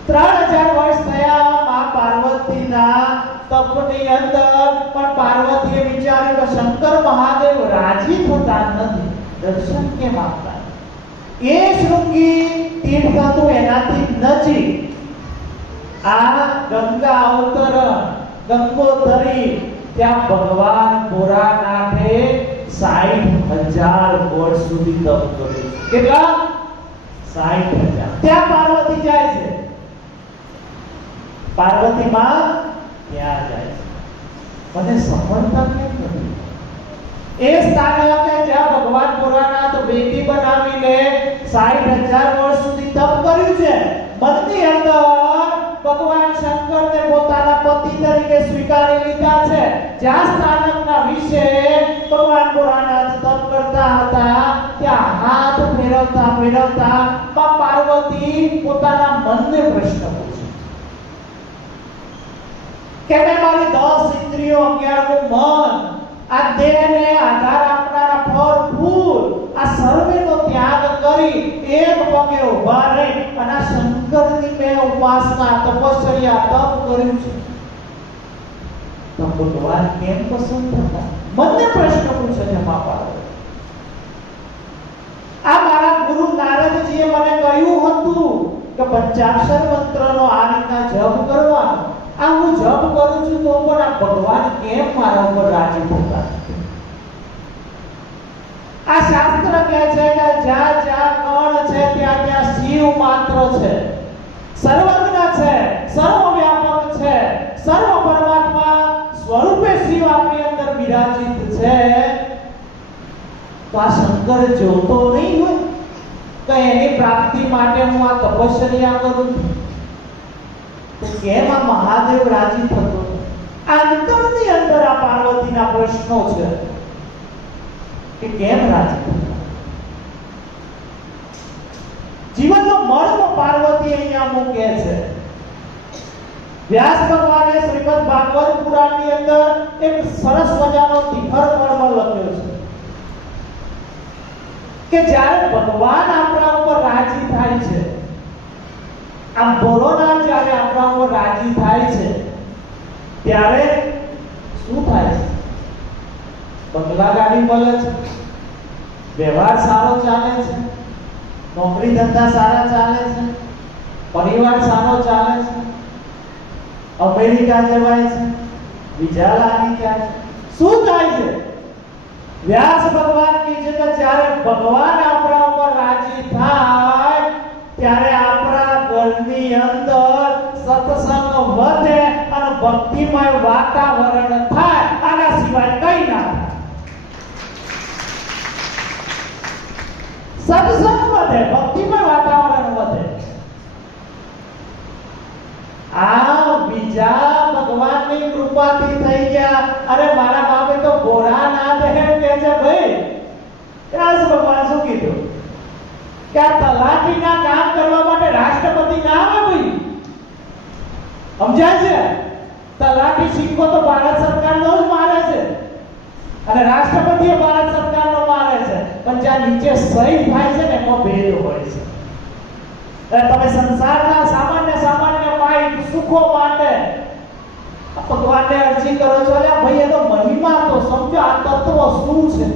3000 વર્ષ થયા મા પાર્વતીના તપની અંદર, પણ પાર્વતીએ વિચાર્યું કે શંકર મહાદેવ રાજી થતા નથી, દર્શન કેમ આપતા? એ શૃંગી તીર્થ હતું એનાથી નજીક આ ગંગા અવતરણ, ગંગોત્રી, ત્યાં ભગવાન ભોળાનાથે 60,000 વર્ષ સુધી તપ કર્યું. કેટલા? 60,000. ત્યાં પાર્વતી જાય છે. પાર્વતી માં ત્યાં જાય છે. મને સફળતા કેમ નથી? એ સ્થાને કે જ્યાં ભગવાન ભોળાનાથ બેટી બનાવીને 60,000 વર્ષ સુધી તપ કર્યું છે, મનની અંદર ભગવાન શંકરને પોતાના પતિ તરીકે સ્વીકારી લીધા છે. જ્યાં સ્થાનકના વિશે ભગવાન ભોળાનાથ તપ કરતા હતા, ત્યાં હાથ ફેરવતા ફેરવતા મા પાર્વતી પોતાના મનને પ્રશ્ન પૂછે કે મેં મારી 10 ઇન્દ્રિયો, 11મું મન, આ દેહને આધાર આપનારા ફળ ફૂલ, આ સર્વેનો ત્યાગ કરી એક પગે ઊભા રહી અને આ શંકરની મેં ઉપાસના, તપશ્ચર્યા, તપ કર્યું છે, તો ભગવાન કેમ પસંદ થતા? મને પ્રશ્ન પૂછે છે મા પાર્વતી. આ મારા ગુરુ નારદજીએ મને કહ્યું હતું કે પંચાક્ષર મંત્રનો આ રીતના જપ કરવાનો. આ હું જપ કરું છું તો પણ આ ભગવાન કેમ મારા ઉપર રાજી થતા? આ શાસ્ત્ર કહે છે કે જ્યાં જ્યાં કણ છે ત્યાં ત્યાં શિવ માત્ર છે, સર્વજ્ઞ છે, સર્વવ્યાપક છે, સર્વ પરમાત્મા સ્વરૂપે શિવ આપણી અંદર વિરાજિત છે. તો આ શંકર જોતો નહીં હોય કે એની પ્રાપ્તિ માટે હું આ તપશ્ચર્યા કરું છું, તો કેમ આ મહાદેવ રાજી થતો? અંતરની અંદર આ પાર્વતીના પ્રશ્નો છે કે કેમ રાજી થતા? જીવનનો મર્મ પાર્વતી અહીંયા મૂકે છે. વ્યાસ ભગવાને શ્રીમદ ભાગવત પુરાણની અંદર એક સરસ મજાનો તિખર મર્મ લખ્યો છે કે જ્યારે ભગવાન આપણા ઉપર રાજી થાય છે, આમ ભોળોનાથ જ્યારે આપણા ઉપર રાજી થાય છે, ત્યારે શું થાય છે? બંગલા ગાડી મળે છે, વ્યવહાર સારો ચાલે છે, નોકરી ધંધા સારા ચાલે છે, પરિવાર સારો ચાલે છે, અમેરિકા જવાય છે, વિઝા લાગી જાય છે. શું થાય છે? વ્યાસ ભગવાન કહે છે કે જ્યારે ભગવાન આપણા ઉપર રાજી થાય ત્યારે આપણા ઘરની અંદર સત્સંગ વધે અને ભક્તિમય વાતાવરણ થાય. આના સિવાય કઈ ના થાય. સત્સંગ વધે, ભક્તિમય વાતાવરણ વધે. આ બીજા ભગવાનની કૃપાથી થઈ ગયા. અરે મારા બાપે તો ભોળાનાથ એમ કહે છે, ભાઈ વ્યાસ ભગવાન શું કીધું કે આ તલાટીના કામ કરવા માટે રાષ્ટ્રપતિ ના આવે ભાઈ. સમજાય છે? તલાટી સિક્કો તો ભારત સરકારનો જ મારે છે અને રાષ્ટ્રપતિ ભારત સરકારનો મારે છે, પણ જ્યાં નીચે સહી થાય છે ને એમાં ભેદ હોય છે. તમે સંસારના સામાન્ય માહિત સુખો માટે ભગવાનને અરજી કરો છો, અલ્યા ભાઈ એનો મહિમા તો સમજો, આ તત્વ શું છે?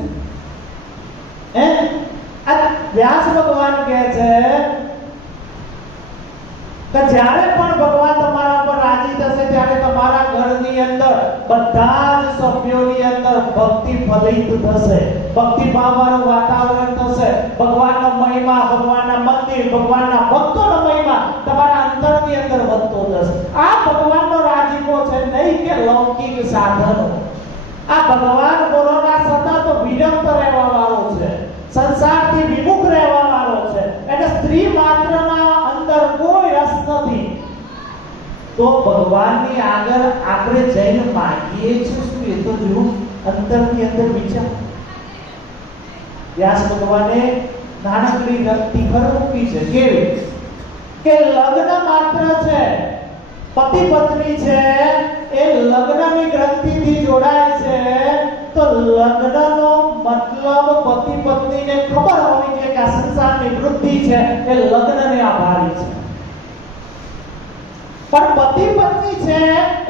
આ વ્યાસ ભગવાન કહે છે કે જ્યારે પણ ભગવાન તમારા પર રાજી થશે ત્યારે તમારા ઘરની અંદર બધા જ સભ્યોની અંદર ભક્તિ ફલિત થશે, ભક્તિ ભાવવાળું વાતાવરણ થશે, ભગવાનનો મહિમા, ભગવાનના મંદિર, ભગવાનના ભક્તોનો મહિમા તમારા અંતરની અંદર વધતો જશે. આ ભગવાનનો રાજીપો છે, નહીં કે લૌકિક સાધનો. આ ભગવાન બોલોના સતત વિરક્ત રહેવા વાળો છે, સંસારથી વિમુખ રહેવા વાળો છે. એટલે સ્ત્રી માત્રના અંદર કોઈ રસ નથી. તો ભગવાનની આગળ આપણે જઈને માંગીએ છીએ શું, એ તો જો અંતરની અંદર વિચાર. વ્યાસ ભગવાને નાનકડી ટીકર મૂકી છે. કેવી? કે લગ્ન માત્ર છે, પતિ પત્ની છે એ લગ્નની ગ્રંથિથી જોડાય છે. તો લગ્નનો મતલબ પતિ પત્નીને ખબર હોવી જોઈએ કે આ સંસારની વૃદ્ધિ છે એ લગ્નને આભારી છે. પણ પતિ પત્ની છે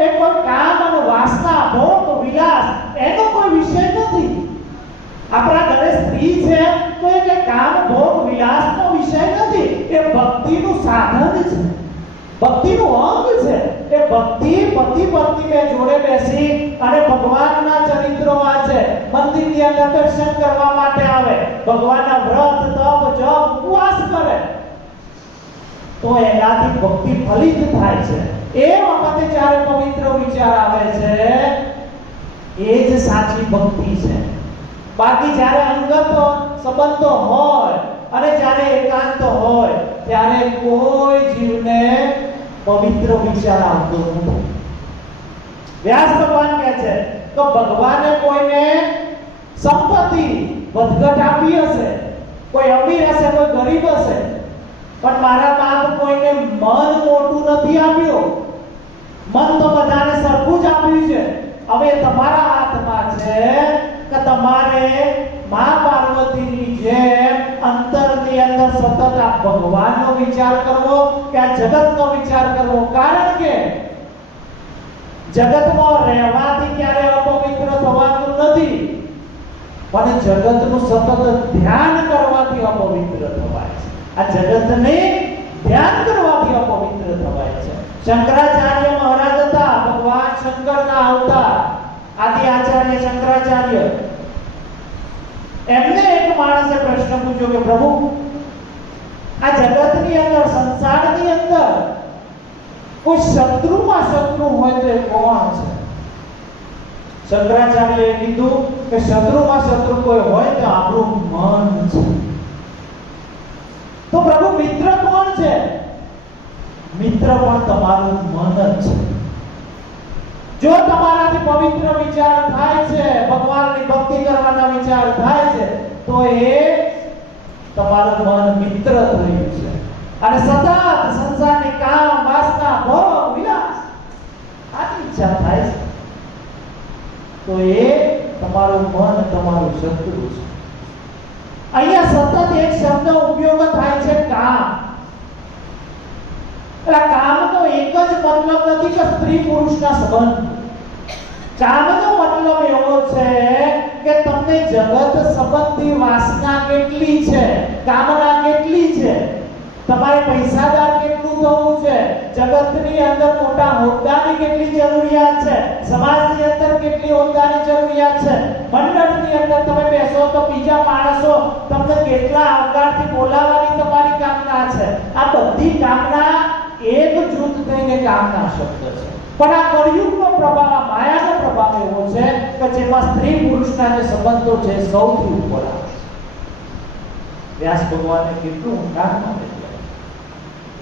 એ કોઈ કામ અને વાસના, ભોગ વિલાસ એનો કોઈ વિષય નથી. આપણા ઘરે સ્ત્રી છે તો એ કે કામ ભોગ વિલાસનો વિષય નથી. એ ભક્તિનું સાધન છે, ભક્તિનું અંગ છે. એ ભક્તિ પતિ પત્નીને જોડે બેસી અને ભગવાનના ચરિત્રો વાંચે, મંદિરની અંદર દર્શન કરવા માટે આવે, ભગવાનના વ્રત, તપ, જપ, ઉપવાસ કરે, તો એનાથી ભક્તિ ફલિત થાય છે. એ વખતે જ્યારે પવિત્ર વિચાર આવે છે એ જ સાચી ભક્તિ છે. બાકી જ્યારે અંગત સંબંધો હોય અને જ્યારે એકાંત હોય ત્યારે કોઈ જીવને પવિત્ર વિચાર આવતો નથી. વ્યાસ ભગવાન કહે છે તો ભગવાને કોઈને સંપત્તિ વધઘટ આપી હશે, કોઈ અમીર હશે, કોઈ ગરીબ હશે, પણ મારા બાપ કોઈને મન મોટું નથી આપ્યું. મન તો બધાને સરખું જ આપ્યું છે. હવે તમારા હાથમાં છે કે તમારે મા પાર્વતીની જેમ અંતરની અંદર સતત આ ભગવાનનો વિચાર કરવો કે આ જગતનો વિચાર કરવો. કારણ કે જગતમાં રહેવાથી ક્યારે અપવિત્ર થવાનું નથી, પણ જગતનું સતત ધ્યાન કરવાથી અપવિત્ર થવાય છે. આ જગતને ધ્યાન કરવાથી અપવિત્ર થવાય છે. શંકરાચાર્ય મહારાજ હતા, ભગવાન શંકરના અવતાર, આદિ આચાર્ય શંકરાચાર્ય. એમને એક માણસે પ્રશ્ન પૂછ્યો કે પ્રભુ, આ જગતની અંદર, સંસારની અંદર કોઈ શત્રુમાં શત્રુ હોય તો એ કોણ છે? શંકરાચાર્યએ કીધું કે શત્રુમાં શત્રુ કોઈ હોય તો આપણું મન છે. તો પ્રભુ મિત્ર કોણ છે? મિત્ર પણ તમારું મન જ છે. જો તમારાથી પવિત્ર વિચાર થાય છે, ભગવાનની ભક્તિ કરવાના વિચાર થાય છે, તો એ તમારું મન મિત્ર થયું છે. અને સતત સંસારની કામ, વાસના, ભોગ, વિલાસ આની ઈચ્છા થાય છે, તો એ તમારું મન તમારું શત્રુ છે. અહીંયા સતત એક શબ્દનો ઉપયોગ થાય છે, કામ. એટલે કામનો એક જ મતલબ નથી કે સ્ત્રી પુરુષના સંબંધ. કામનો મતલબ એવો છે કે તમને જગત સંબંધી વાસના કેટલી છે, કામના કેટલી છે, તમારે પૈસાદાર કેટલું થવું છે, જગતની અંદર મોટા હોદ્દાની કેટલી જરૂરિયાત છે, સમાજની અંદર કેટલી હોદ્દાની જરૂરિયાત છે, મંડળની અંદર તમે બેસો તો બીજા માણસો તમને કેટલા આવકારથી બોલાવવાની તમારી કામના છે. આ બધી કામના એક જૂથ થઈને કામના શબ્દ છે. પણ આ કળિયુગનો પ્રભાવ, આ માયાનો પ્રભાવ એવો છે કે જેમાં સ્ત્રી પુરુષના જે સંબંધો છે સૌથી ઉપર આવે છે. વ્યાસ ભગવાને કેટલું ઊંડાણમાં બેઠા.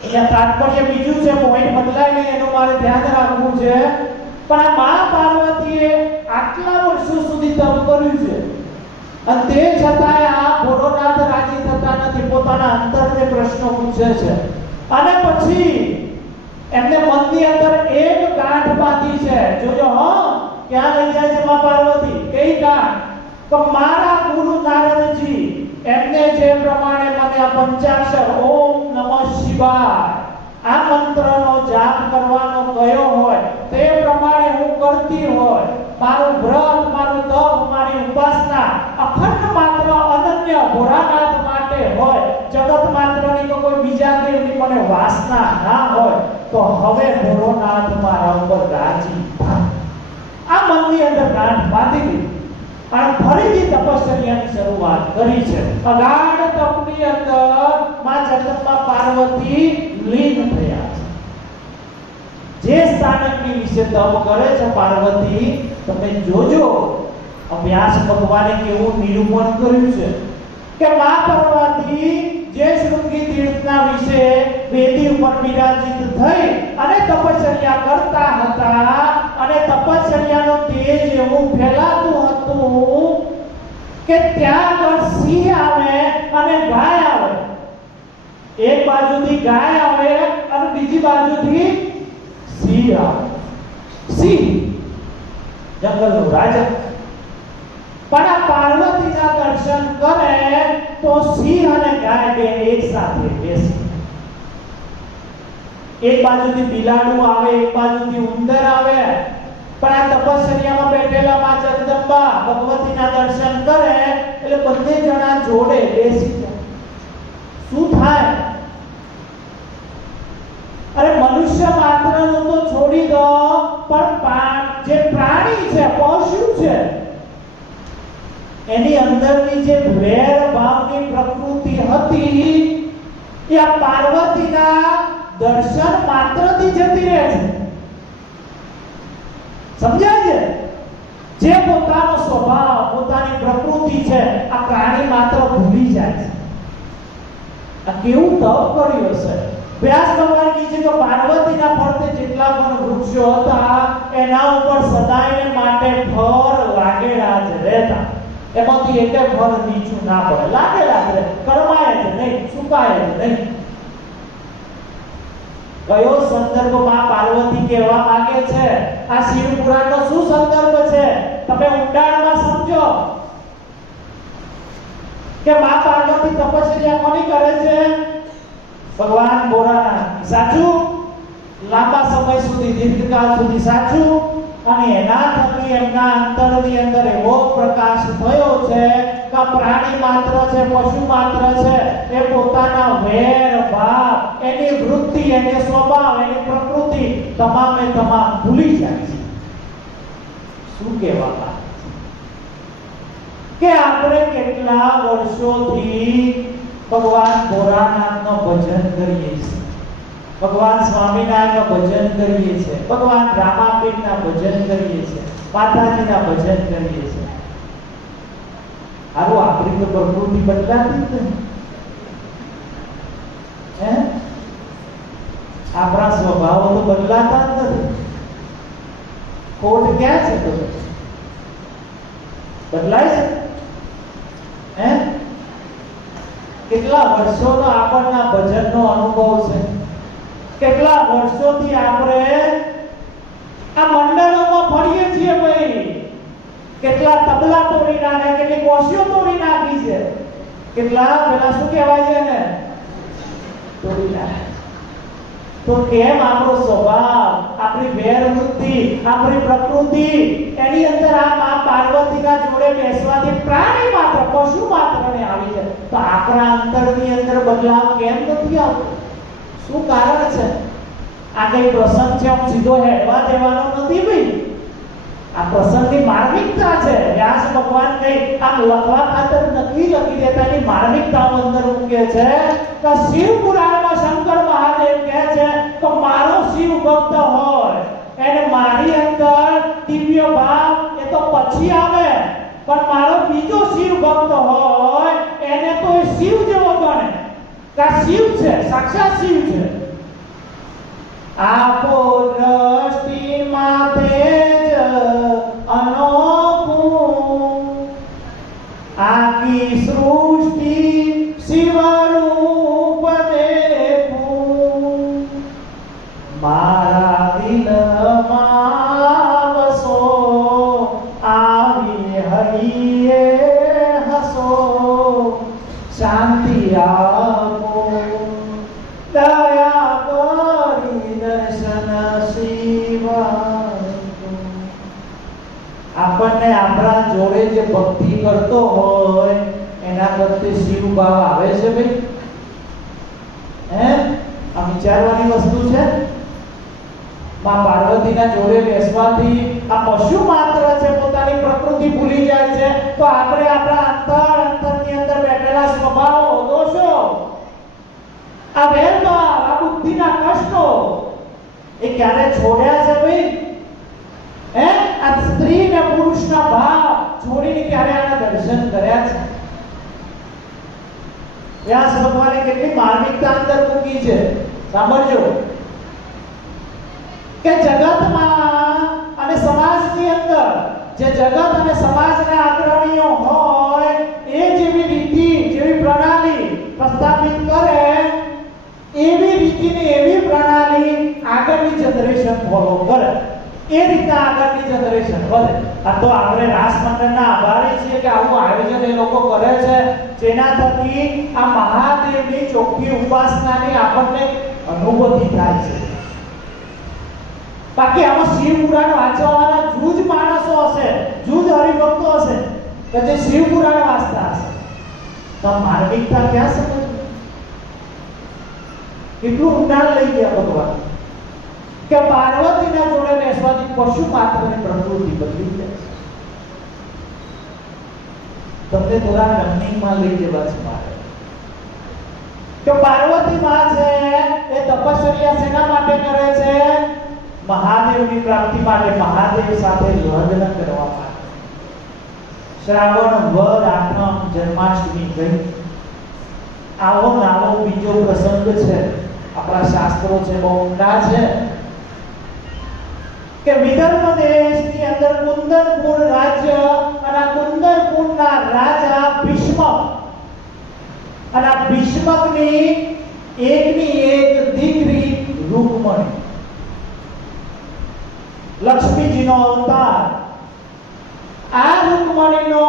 અહીંયા તાત્પર્ય બીજું છે, પોઈન્ટ બદલાય નહીં એનું મારે ધ્યાન રાખવું છે. પણ આ મા પાર્વતીએ આટલા વર્ષો સુધી તપ કર્યું છે અને તે છતાંય આ ભોળોનાથ રાજી થતા નથી, પોતાના અંતરને પ્રશ્નો પૂછે છે. અને પછી એમને મનની અંદર એક ગાંઠ બાંધી છે. જોજો ક્યાં લઈ જાય છે મા પાર્વતી? કઈ ગાંઠ? તો મારા ગુરુ નારદજી એમને જે પ્રમાણે મને આ પંચાક્ષર ઓમ નમઃ શિવાય આ મંત્રનો જાપ કરવાનો કયો હોય તે પ્રમાણે હું કરતી હોય, મારું વ્રત, મારું તપ, મારી ઉપાસના અખંડ માત્ર અનન્ય ભોળાનાથ માટે હોય, જગત માત્રની તો કોઈ બીજા દેવની મને આપણે વાસના ના હોય તો હવે ભોળોનાથ મારા ઉપર રાજી થાય. આ મનની અંદર ગાંઠ બાંધી દીધી અને ફરીથી તપશ્ચર્યાની શરૂઆત કરી છે. અગાઢ તપની અંદર માં જગદંબા પાર્વતી લીન થયા છે. જે સ્થાનકની વિશે તપ કરે છે પાર્વતી, તમે જોજો અભ્યાસ ભગવાને કેવું નિરૂપણ કર્યું છે કે મા પાર્વતી જે શૃંગી તીર્થના વિશે વેદી ઉપર વિરાજિત થઈ અને તપશ્ચર્યા કરતા હતા અને તપશ્ચર્યાનો તેજ એવું ફેલાતું હતું કે ત્યાં આગળ સિંહ આવે અને ગાય આવે. એક બાજુથી ગાય આવે અને બીજી બાજુથી સિંહ આવે. સિંહ જંગલનો રાજા. પણ આ પાર્વતીના દર્શન કરે તો સિંહ અને ગાય બે એક સાથે બેસી. એક બાજુથી બિલાડું આવે, એક બાજુથી ઉંદર આવે. પણ આ તપશ્ચર્યામાં બેઠેલા માં જગદંબા ભગવતીના દર્શન કરે એટલે બંને જણા જોડે બેસી જાય. શું થાય? અરે મનુષ્ય માત્રનું તો છોડી દો, પણ જે પ્રાણી છે, પશુ છે, એની અંદરની જે વેર ભાવની પ્રકૃતિ હતી એ આ પાર્વતીના દર્શન માત્રથી જતી રહે છે. સમજાય છે? જે પોતાનો સ્વભાવ, પોતાની પ્રકૃતિ છે, આ પ્રાણી માત્ર ભૂલી જાય છે. આ કેવું તપ કર્યું હશે? વ્યાસ ભગવાન કહે છે કે પાર્વતીના ફરતે જેટલા પણ વૃક્ષો હતા એના ઉપર સદાયને માટે ફળ લાગેલા જ રહેતા. એમાંથી એક ફળ નીચું ના પડે, લાગેલા જ રહે, કરમાય જ નહીં, સુકાય જ નહીં. કયો સંદર્ભમાં પાર્વતી કહેવા માંગે છે? આ શિવ પુરાણનો શું સંદર્ભ છે? તમે ઊંડાણમાં સમજો કે મા પાર્વતી તપસ્યા કોની કરે છે? ભગવાન ભોળાનાથ. સાચું? લાંબા સમય સુધી, દીર્ઘકાળ સુધી સાચું. અને એના થકી એમના અંતરની અંદર એવો પ્રકાશ થયો છે કે પ્રાણી માત્ર છે, પશુ માત્ર છે, એ પોતાના વેર ભાવ, એની વૃત્તિ, એની સ્વભાવ, એની પ્રકૃતિ તમામે તમામ ભૂલી જાય છે. શું કહેવા કે આપણે કેટલા વર્ષોથી ભગવાન ભોળાનાથનો ભજન કરીએ છીએ, ભગવાન સ્વામિનારાયણનું ભજન કરીએ છીએ, ભગવાન રામાપીરના ભજન કરીએ છીએ, માતાજીના ભજન કરીએ છીએ. આવું આપણી તો પ્રકૃતિ બદલાતી જ નહીં. આપણા સ્વભાવો તો બદલાતા જ નથી. ખોટ ક્યાં છે? તો બદલાય છે. કેટલા વર્ષોનો આપણના ભજનનો અનુભવ છે. કેટલા વર્ષોથી આપણે આ મંડળોમાં ફરીએ છીએ ભાઈ. કેટલા તબલા તોડી નાખે, કેટલી કોશીઓ તોડી નાખી છે, કેટલા પેલા શું કહેવાય છે ને તોડી નાખે. તો કેમ આપણો સ્વભાવ, આપણી વેર વૃત્તિ, આપણી પ્રકૃતિ એની અંદર આ પાર્વતીના જોડે બેસવાથી પ્રાણી માત્ર, પશુ માત્રને આવી છે, તો આપણા અંતરની અંદર બદલાવ કેમ નથી આવતો? શું કારણ છે? આ કઈ પ્રસંગ છે હું સીધો હેડવા દેવાનો નથી ભાઈ. આ પ્રસંગની માર્મિકતા છે. વ્યાસ ભગવાન કઈ આમ લખવા ખાતર નથી લખી દેતા, એની માર્મિકતા અંદર મૂકે છે કે શિવ પુરાણમાં શંકર મહાદેવ કહે છે કે મારો શિવ ભક્ત હોય એને મારી અંદર દિવ્ય ભાવ એ તો પછી આવે, પણ મારો બીજો શિવ ભક્ત હોય એને તો એ શિવ જેવો ગણે કે શિવ છે, સાક્ષાત શિવ છે. આપો દ્રષ્ટિ માથે જ અનોખું, આખી સૃષ્ટિ શિવરૂપ દેખું, મારા દિલમાં વસો આવી હૈયે હસો, શાંતિ આપો દયા કરી દર્શન શિવાય. આપણને આપણા જોડે જે ભક્તિ કરતો હોય એના પ્રત્યે શિવ ભાવ આવે છે ભાઈ. આ વિચારવાની વસ્તુ છે. માં પાર્વતીના જોડે બેસવાથી આ પશુ માત્ર છે, પોતાની પ્રકૃતિ ભૂલી જાય છે, તો આપણે આપણા અંતરની અંદર બેઠેલા સ્વભાવો, દોષો, આ વેરભાવ, આ બુદ્ધિના કષ્ટો એ ક્યારે છોડ્યા છે ભાઈ? આ સ્ત્રી ને પુરુષના ભાવ છોડીને ક્યારે આના દર્શન કર્યા છે? વ્યાસ ભગવાને કેટલી માર્મિકતા અંદર મૂકી છે, સાંભળજો. કે જગતમાં અને સમાજની અંદર જે જગત અને સમાજના અગ્રણીઓ હોય એ જેવી રીતિ, જેવી પ્રણાલી પ્રસ્થાપિત કરે, એવી રીતિની એવી પ્રણાલી આગળની જનરેશન ફોલો કરે, એ રીતે આગળની જનરેશન વધે. આ તો આપણે રાસમંડળના આભારી છીએ કે આવું આયોજન એ લોકો કરે છે, જેના થકી આ મહાદેવની ચોખ્ખી ઉપાસનાની આપણને અનુભૂતિ થાય છે. બાકી આમાં શિવ પુરાણ વાંચવાના જૂજ માણસો હશે, જૂજ હરિભક્તો હશે કે જે શિવ પુરાણ વાંચતા હશે, તો માર્મિકતા ક્યાં સમજ? કેટલું ઊંડાણ લઈ ગયા ભગવાન કે પાર્વતીના જોડે બેસવાથી પશુ માત્રની પ્રકૃતિ બદલી જાય છે. તમને થોડા નમનીમાં લઈ જવા છે મારે કે પાર્વતી માં છે એ તપસ્યા શેના માટે કરે છે? મહાદેવની પ્રાપ્તિ માટે, મહાદેવ સાથે લગ્ન કરવા માટે. શ્રાવણ વદ આઠમ જન્માષ્ટમી ગઈ, આવો નાવો બીજો પ્રસંગ છે, આપણા શાસ્ત્રો છે, બહુ ઊંડા છે કે વિદર્ભ દેશની અંદર કુંદનપુર રાજ્ય, અને આ કુંદનપુરના રાજા ભીષ્મ, અને આ ભીષ્મકની એકની એક દીકરી રૂકમણી, લક્ષ્મીજીનો અવતાર. આ રૂકમણીનો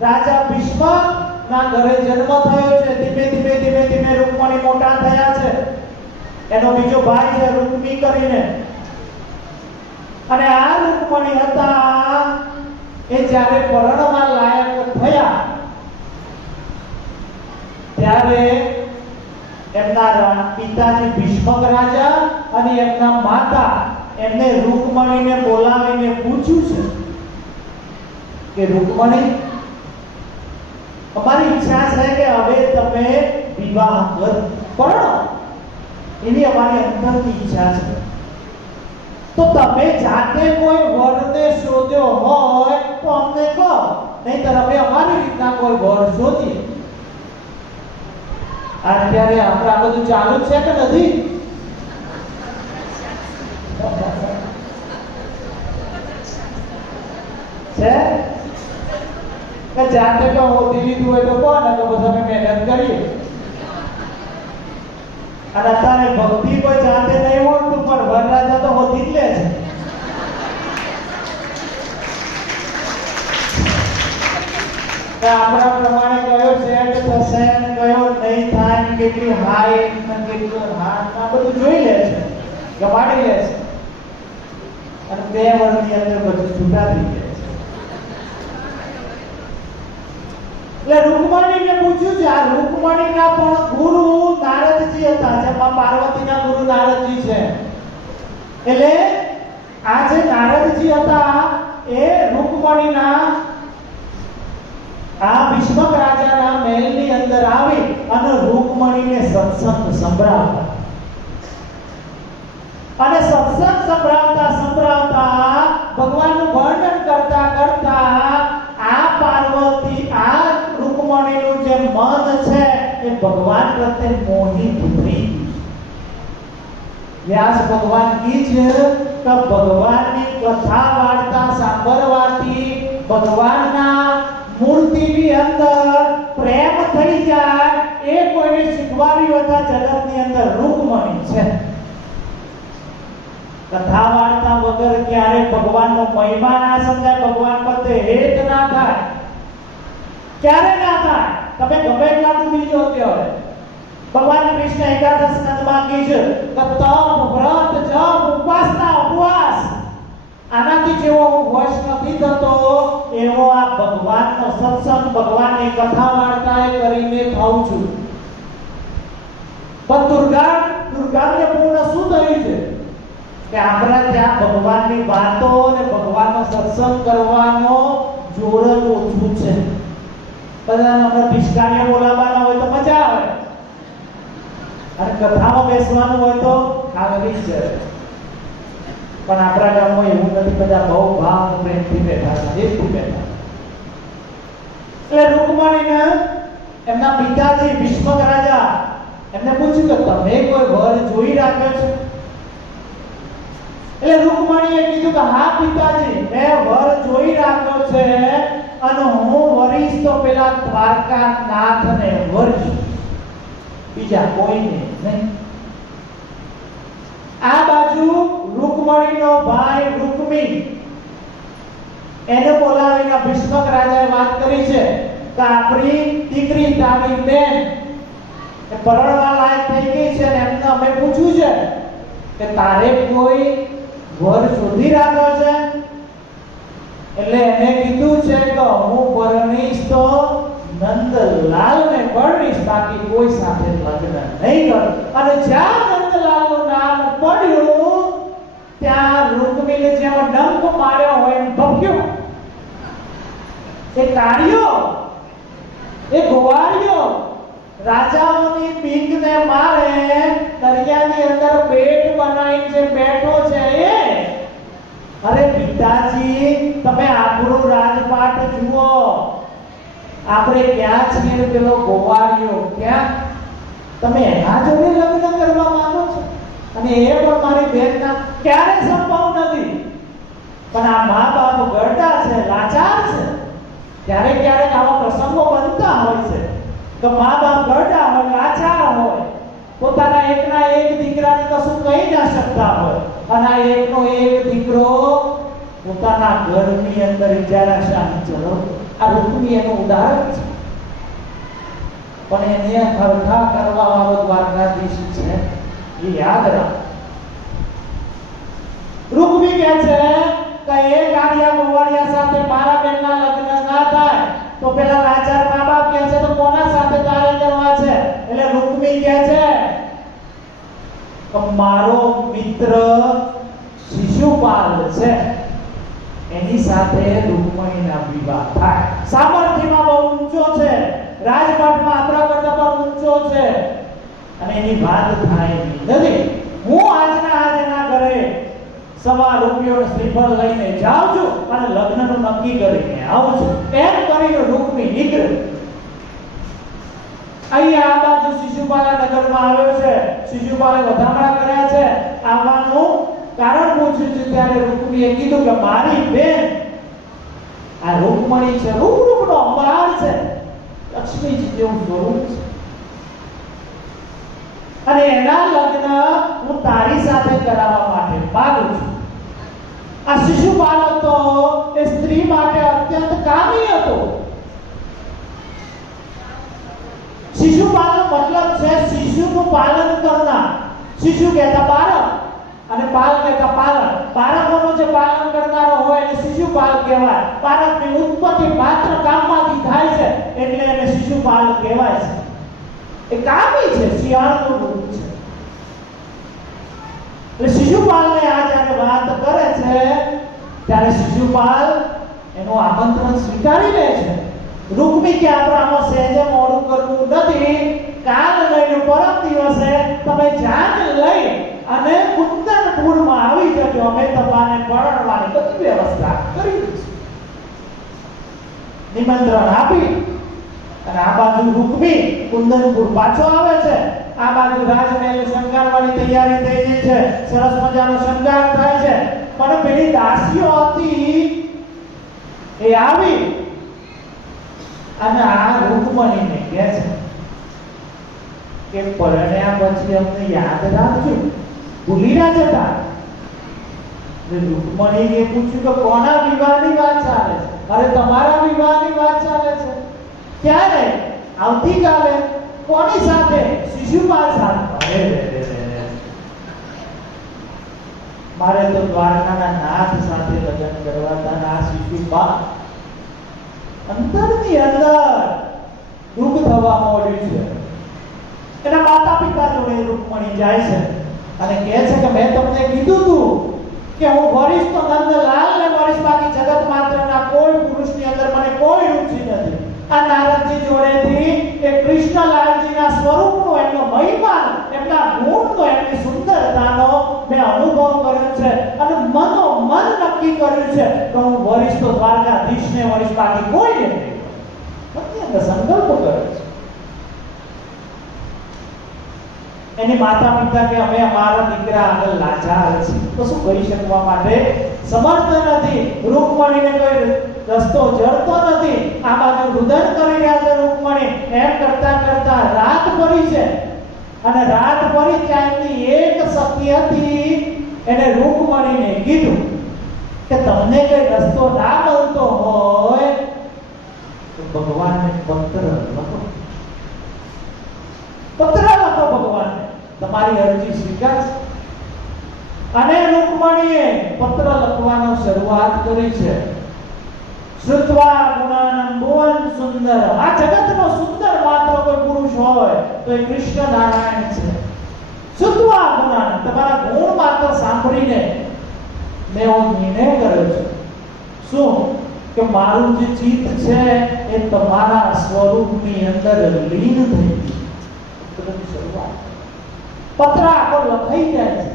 રાજા ભીષ્મક ના ઘરે જન્મ થયો છે. ધીમે ધીમે ધીમે ધીમે રૂકમણી મોટા થયા છે. એનો બીજો ભાઈ છે રૂકમી કરીને, અને આ રૂકમણી હતા એ જ્યારે પરણવા લાયક થયા ત્યારે એમના પિતાજી ભીષ્મક રાજા અને એમના માતા એમને રૂકમણીને બોલાવીને પૂછ્યું છે કે રૂકમણી, અમારી ઈચ્છા છે કે હવે તમે વિવાહ કરો, એવી અમારી અંતરની ઈચ્છા છે. તો તમે જાતે કોઈ વરને શોધ્યો હોય તો અમને કહો, નહીંતર અમે અમારી રીતના કોઈ વર શોધીએ. અત્યારે આપણે આ બધું ચાલુ છે કે નથી? છે કે જાતે તો હોતી લીધું હોય તો કોણ, તો પછી અમે મહેનત કરીએ. અને અત્યારે ભક્તિ કોઈ જાતે નહીં હોતું, પણ વરરાજા તો હોતી જ લે છે. આપણા પ્રમાણે કયો સેટ થશે, કયો નહીં થાય, કેટલી હાઈટ ને કેટલું હાથ, આ બધું જોઈ લે છે, ગમાડી લે છે, અને 2 વર્ષની અંદર બધું છૂટા થઈ જાય છે. એટલે રૂકમણીને પૂછ્યું છે. આ રૂકમણીના પણ ગુરુ નારદજી હતા, જેમાં પાર્વતીના ગુરુ નારદજી છે. એટલે આ જે નારદજી હતા એ રૂકમણીના આ ભીષ્મક રાજાના મહેલની અંદર આવી અને રૂકમણીને સત્સંગ સંભળાવતા, અને સત્સંગ સંભળાવતા ભગવાનનું વર્ણન કરતા આ પાર્વતી, આ રૂકમણીનું જે મન છે એ ભગવાન પ્રત્યે મોહિત થઈ ગયું. વ્યાસ ભગવાન કી છે કે ભગવાનની કથા વાર્તા સાંભળવાથી ભગવાનના મૂર્તિની અંદર પ્રેમ થઈ જાય, એ કોઈને શીખવાડી હતા જગતની અંદર રૂકમણી છે. કથા વાર્તા વગર ક્યારે ભગવાનનો મહિમા ના સમજાય, ભગવાન પ્રત્યે હેત ના થાય, ક્યારે ના થાય. તમે ગમે એટલા ડૂબી જો ત્યારે ભગવાન કૃષ્ણ એકાદશ સ્કંદમાં કહે છે કે તપ, વ્રત, જપ, ઉપાસના, ઉપવાસ, આનાથી જેવો હું વશ નથી થતો એવો આ ભગવાનનો સત્સંગ, ભગવાનની કથા વાર્તા કરીને થાઉં છું. પણ કે આપણા ત્યાં ભગવાનની વાતો અને ભગવાનનો સત્સંગ કરવાનો જોર જ ઓછું છે. બધાને આપણે પિચકારીઓ બોલાવવાના હોય તો મજા આવે, અને કથામાં બેસવાનું હોય તો ખાલી જ જાય. પણ આપણા ગામમાં એવું નથી, બધા બહુ ભાવ પ્રેમથી બેઠા છે, દિલથી બેઠા. એટલે રૂકમણીને એમના પિતાજી ભીષ્મક રાજા એમને પૂછ્યું કે તમે કોઈ વર જોઈ રાખ્યો છે? એટલે રૂકમણીએ કીધું કે હા પિતાજી, મેં વર જોઈ રાખ્યો છે, અને હું વરીશ તો પેલા દ્વારકા નાથને વરીશ, બીજા કોઈને નહીં. આ બાજુ રૂકમણીનો ભાઈ રૂકમી એને બોલાવીને ભીષ્મક રાજાએ વાત કરી છે કે આપણી દીકરી તારી બેન એ પરણવા લાયક થઈ ગઈ છે, અને એમને અમે પૂછ્યું છે કે તારે કોઈ વર શોધી રાખ્યો છે? એટલે એને કીધું છે કે હું પરણીશ તો નંદલાલને પરણીશ, બાકી કોઈ સાથે લગ્ન નહીં કરું. અને જ્યાં નંદલાલનું નામ પડ્યું ત્યાં રૂકમીને જેમ ડંક માર્યો હોય એમ ભભક્યો. એ કાળિયો, એ ગોવાળિયો રાજાઓની બીકને મારે દરિયાની અંદર બેટ બનાવીને જે બેઠો છે એ, અરે પિતાજી તમે આપણું રાજપાટ જુઓ, આપણે ક્યાં છીએ, પેલો ગોવાળિયો ક્યાં, તમે એના જોડે લગ્ન કરવા માંગો છો? અને એ પણ મારી બેનના ક્યારે સંભવ નથી. પણ આ મા બાપ ગરડા છે, લાચાર છે. ક્યારેક ક્યારેક આવા પ્રસંગો બનતા હોય છે કે મા બાપ ગરડા હોય, લાચાર હોય, પોતાના એકના એક દીકરાને કશું કહી ના શકતા હોય, અને આ એકનો એક દીકરો પોતાના ઘરની અંદર ઇજારાશાહી ચલો. આ રૂકમી એનું ઉદાહરણ છે. પણ એને ખરખા કરવા વાળો દ્વારકાધીશ છે, એ યાદ રાખ. રૂકમી કહે છે કે એ કાળિયા ગોવાળિયા સાથે મારા બેનના લગ્ન ના થાય તો પેલા લાચાર મા બાપ કહે છે તો કોના સાથે તારે કરવા છે? એટલે રૂકમી કહે છે કે મારો મિત્ર શિશુપાલ છે, એની સાથે રૂકમણીના વિવાહ થાય. સામર્થ્યમાં બહુ ઊંચો છે, રાજપાટમાં આપણા કરતા પણ ઊંચો છે, અને એની વાત થાય નથી. હું આજના આજ એના ઘરે ₹1 રૂપિયો શ્રીફળ લઈને જાઉં છું અને લગ્નનું નક્કી કરીને આવું છું. એમ કરીને રૂકમી નીકળે. અહીંયા આ બાજુ શિશુપાલા નગરમાં આવ્યો છે. શિશુપાલે વધામણા કર્યા છે, આવવાનું કારણ પૂછ્યું છે. ત્યારે રૂકમીએ કીધું કે મારી બેન આ રૂકમણી છે, રૂપનો અંબાર છે, લક્ષ્મીજી જેવું સ્વરૂપ છે, અને એના લગ્ન હું તારી સાથે કરાવવા માટે માંગુ છું. આ શિશુપાલ હતો એ સ્ત્રી માટે અત્યંત કામી હતો. શિશુપાલનો મતલબ છે શિશુનું પાલન કરનાર. શિશુ કહેતા બાળક અને પાલ કહેતા પાલન. બાળકોનું જે પાલન કરનારો હોય એને શિશુપાલ કહેવાય. બાળકની ઉત્પત્તિ માત્ર કામમાંથી થાય છે એટલે એને શિશુપાલ કહેવાય છે. એ કામી છે, શિયાળનું રૂપ છે. એટલે શિશુપાલને આ જ્યારે વાત કરે છે ત્યારે શિશુપાલ એનું આમંત્રણ સ્વીકારી લે છે. રૂકમી કે આપણે આમાં સહેજે મોડું કરવું નથી, કાલ લઈને પરમ દિવસે તમે જાન લઈ અને કુંદનપુરમાં આવી જજો, અમે તમારે પરણવાની બધી વ્યવસ્થા કરી દઈશું. નિમંત્રણ આપી અને આ બાજુ રૂકમી કુંદનપુર પાછો આવે છે. આ બાજુ રાજમહેલ શણગારવાની તૈયારી થઈ ગઈ છે, સરસ મજાનો શણગાર થાય છે. પણ પેલી દાસીઓ હતી એ આવી અને આ રૂકમણીને કહે છે કે પરણ્યા પછી અમને યાદ રાખજો, ભૂલી ના જતા. રૂકમણીએ પૂછ્યું કે કોના વિવાહની વાત ચાલે છે? અરે તમારા વિવાહની વાત ચાલે છે. ક્યારે? આવતીકાલે. કોની સાથે? શિશુપાલ સાથે. મારે તો દ્વારકાના નાથ સાથે લગ્ન કરવા હતા. આ શિશુપાલ અંતરની અંદર દુઃખ થવા માંડ્યું છે. એના માતા પિતા જોડે રૂકમણી જાય છે અને કહે છે કે મેં તમને કીધું તું કે હું વરિષ્ઠ તો નંદલાલ ને વરિષ્ઠ, બાકી જગત માત્રના કોઈ પુરુષની અંદર મને કોઈ રુચિ નથી. આ નારદજી જોડેથી એ કૃષ્ણલાલજીના સ્વરૂપનો, એમનો મહિમા, એમના ગુણનો, એમની સુંદરતાનો મેં અનુભવ કર્યો છે અને મનોમન નક્કી કર્યું છે કે હું વરિષ્ઠ તો દ્વારકાધીશને વરિષ્ઠ, બાકી કોઈ નહીં. મનની સંકલ્પ કર્યો છે. એની માતા પિતા કે અમે અમારા દીકરા આગળ લાચાર છે તો શું કરી શકવા માટે સમર્થ નથી. રૂકમણીને કોઈ રસ્તો જડતો નથી. આ બાજુ રુદન કરી રહ્યા છે રૂકમણી. એમ કરતા કરતા રાત પડી છે અને રાત પડી ત્યાંની એક સખી હતી, એને રૂકમણીને કીધું કે તમને કોઈ રસ્તો ના મળતો હોય તો ભગવાનને પત્ર લખો. પત્ર લખો ભગવાનને, તમારી અરજી સ્વીકારશે. અને રૂકમણીએ પત્ર લખવાનો શરૂઆત કરી છે. શ્રુત્વા ગુણાનં ભુવન સુંદર. આ જગતનો સુંદર માત્ર કોઈ પુરુષ હોય તો એ કૃષ્ણ નારાયણ છે. શ્રુત્વા ગુણાનં, તમારા ગુણ માત્ર સાંભળીને મેં એવો નિર્ણય કર્યો છે. શું? કે મારું જે ચિત્ત છે એ તમારા સ્વરૂપની અંદર લીન થઈ ગયું. પત્ર આખો લખાઈ જાય છે,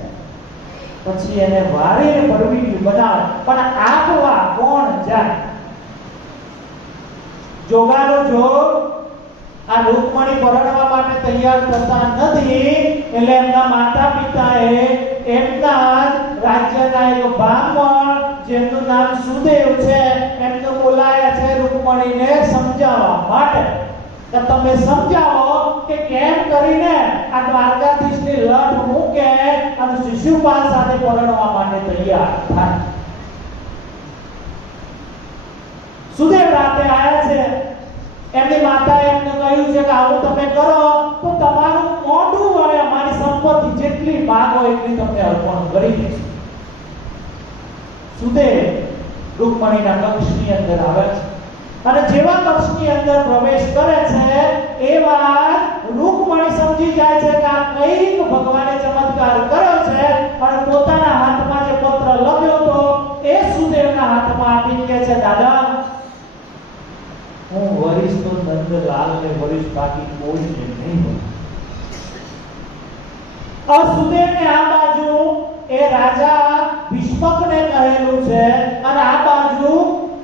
પછી એને વારીને પરવીટી બનાવે, પણ આપવા કોણ જાય? જોગાનો જોગ આ રૂકમણી પરણવા માટે તૈયાર થતા નથી, એટલે એમના માતા પિતાએ એમના રાજ્યના એક બ્રાહ્મણ જેમનું નામ સુદેવ છે એમને બોલાયા છે રૂકમણીને સમજાવવા માટે કે તમે સમજાવો કે કેમ કરીને આ દ્વારકાધીશની લટ મૂકે અને શિશુપાલ સાથે પરણવા માટે તૈયાર થાય. સુદેવ રાતે આવ્યા છે. એમની માતાએ એમને કહ્યું છે કે આવું તમે કરો તો તમારું મોઢું વળે, અમારી સંપત્તિ જેટલી માંગો એટલી તમને અર્પણ કરી દઈશું. સુદેવ રૂકમણીના કક્ષની અંદર આવે છે અને જેવા કક્ષની અંદર પ્રવેશ કરે છે એવા રૂકમણી સમજી જાય છે કે આ કઈક ભગવાને ચમત્કાર કર્યો છે અને પોતાના હાથમાં જે પત્ર લખ્યો હતો એ સુદેવના હાથમાં આપીને કહે છે, દાદા હું વરિષ્ઠ તો નંદલાલ ને વરિષ્ઠ, બાકી કોઈ નહીં. સુદેવને આ બાજુ એ રાજા ભીષ્મકને કહેલું છે અને આ બાજુ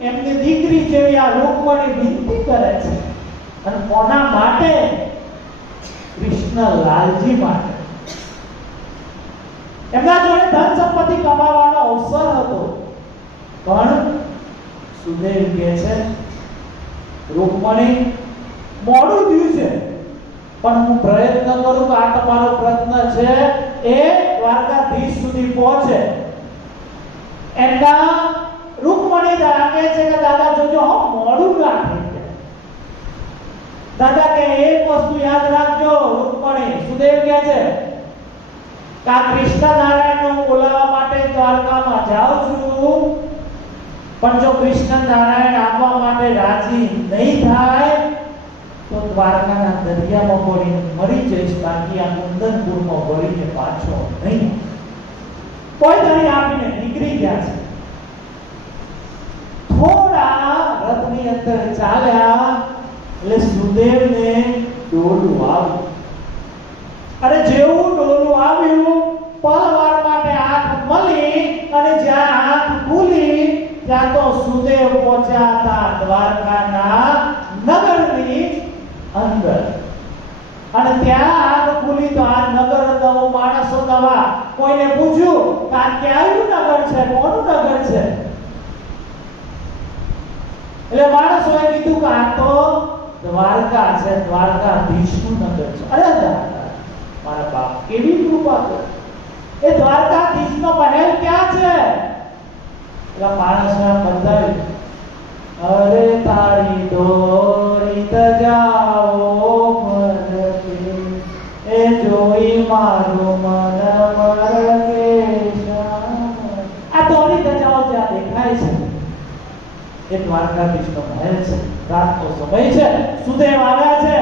એમની દીકરી જેવી આ રૂકમણી વિનંતી કરે છે. અને કોના માટે? કૃષ્ણલાલજી માટે. એમના જોડે ધન સંપત્તિ કમાવાનો અવસર હતો, પણ સુદેવ કહે છે રૂકમણી મોડું થયું છે પણ હું પ્રયત્ન કરું કે આ તમારો પ્રયત્ન છે એ દ્વારકાધીશ સુધી પહોંચે. એમના રૂકમણી કહે છે કે દાદા જોજો મોડું લાગે. દાદા કે એક વસ્તુ યાદ રાખજો રૂકમણી. સુદેવ કહે છે કે આ કૃષ્ણ નારાયણને હું બોલાવવા માટે દ્વારકામાં જાઉં છું, પણ જો કૃષ્ણ નારાયણ આવવા માટે રાજી નહીં થાય તો દ્વારકાના દરિયામાં પડીને મરી જઈશ, બાકી આ કુંદનપુરમાં વળીને પાછો નહીં. કોઈ દરી આપીને નીકળી ગયા છે. થોડા રથની અંદર ચાલ્યા એટલે સુદેવને ડોલું આવ્યું. અને જેવું ડોલું આવ્યું પલવાર માટે આંખ મળી અને જ્યાં આંખ ખુલી ત્યાં તો સુદેવ પહોંચ્યા હતા દ્વારકાના નગરની અંદર. અને ત્યાં આંખ ખુલી તો આ નગર નવો, માણસો નવા. કોઈને પૂછ્યું કે આ ક્યાંનું નગર છે, કોનું નગર છે? એટલે માણસોએ કીધું કે આ તો દ્વારકા છે, દ્વારકાધીશનું નગર છે. અરે દાદા મારા બાપ કેવી કૃપા કરે, એ દ્વારકાધીશનો મહેલ ક્યાં છે? એટલે માણસને બતાવ્યું, અરે તારી દોરી તજાવો મરકે, એ જોઈ મારું મન મરકે. આ દોરી તજાવો જ્યાં દેખાય છે એ દ્વારકાધીશનો મહેલ છે. રાતનો સમય છે. સુદેવ આવ્યા છે.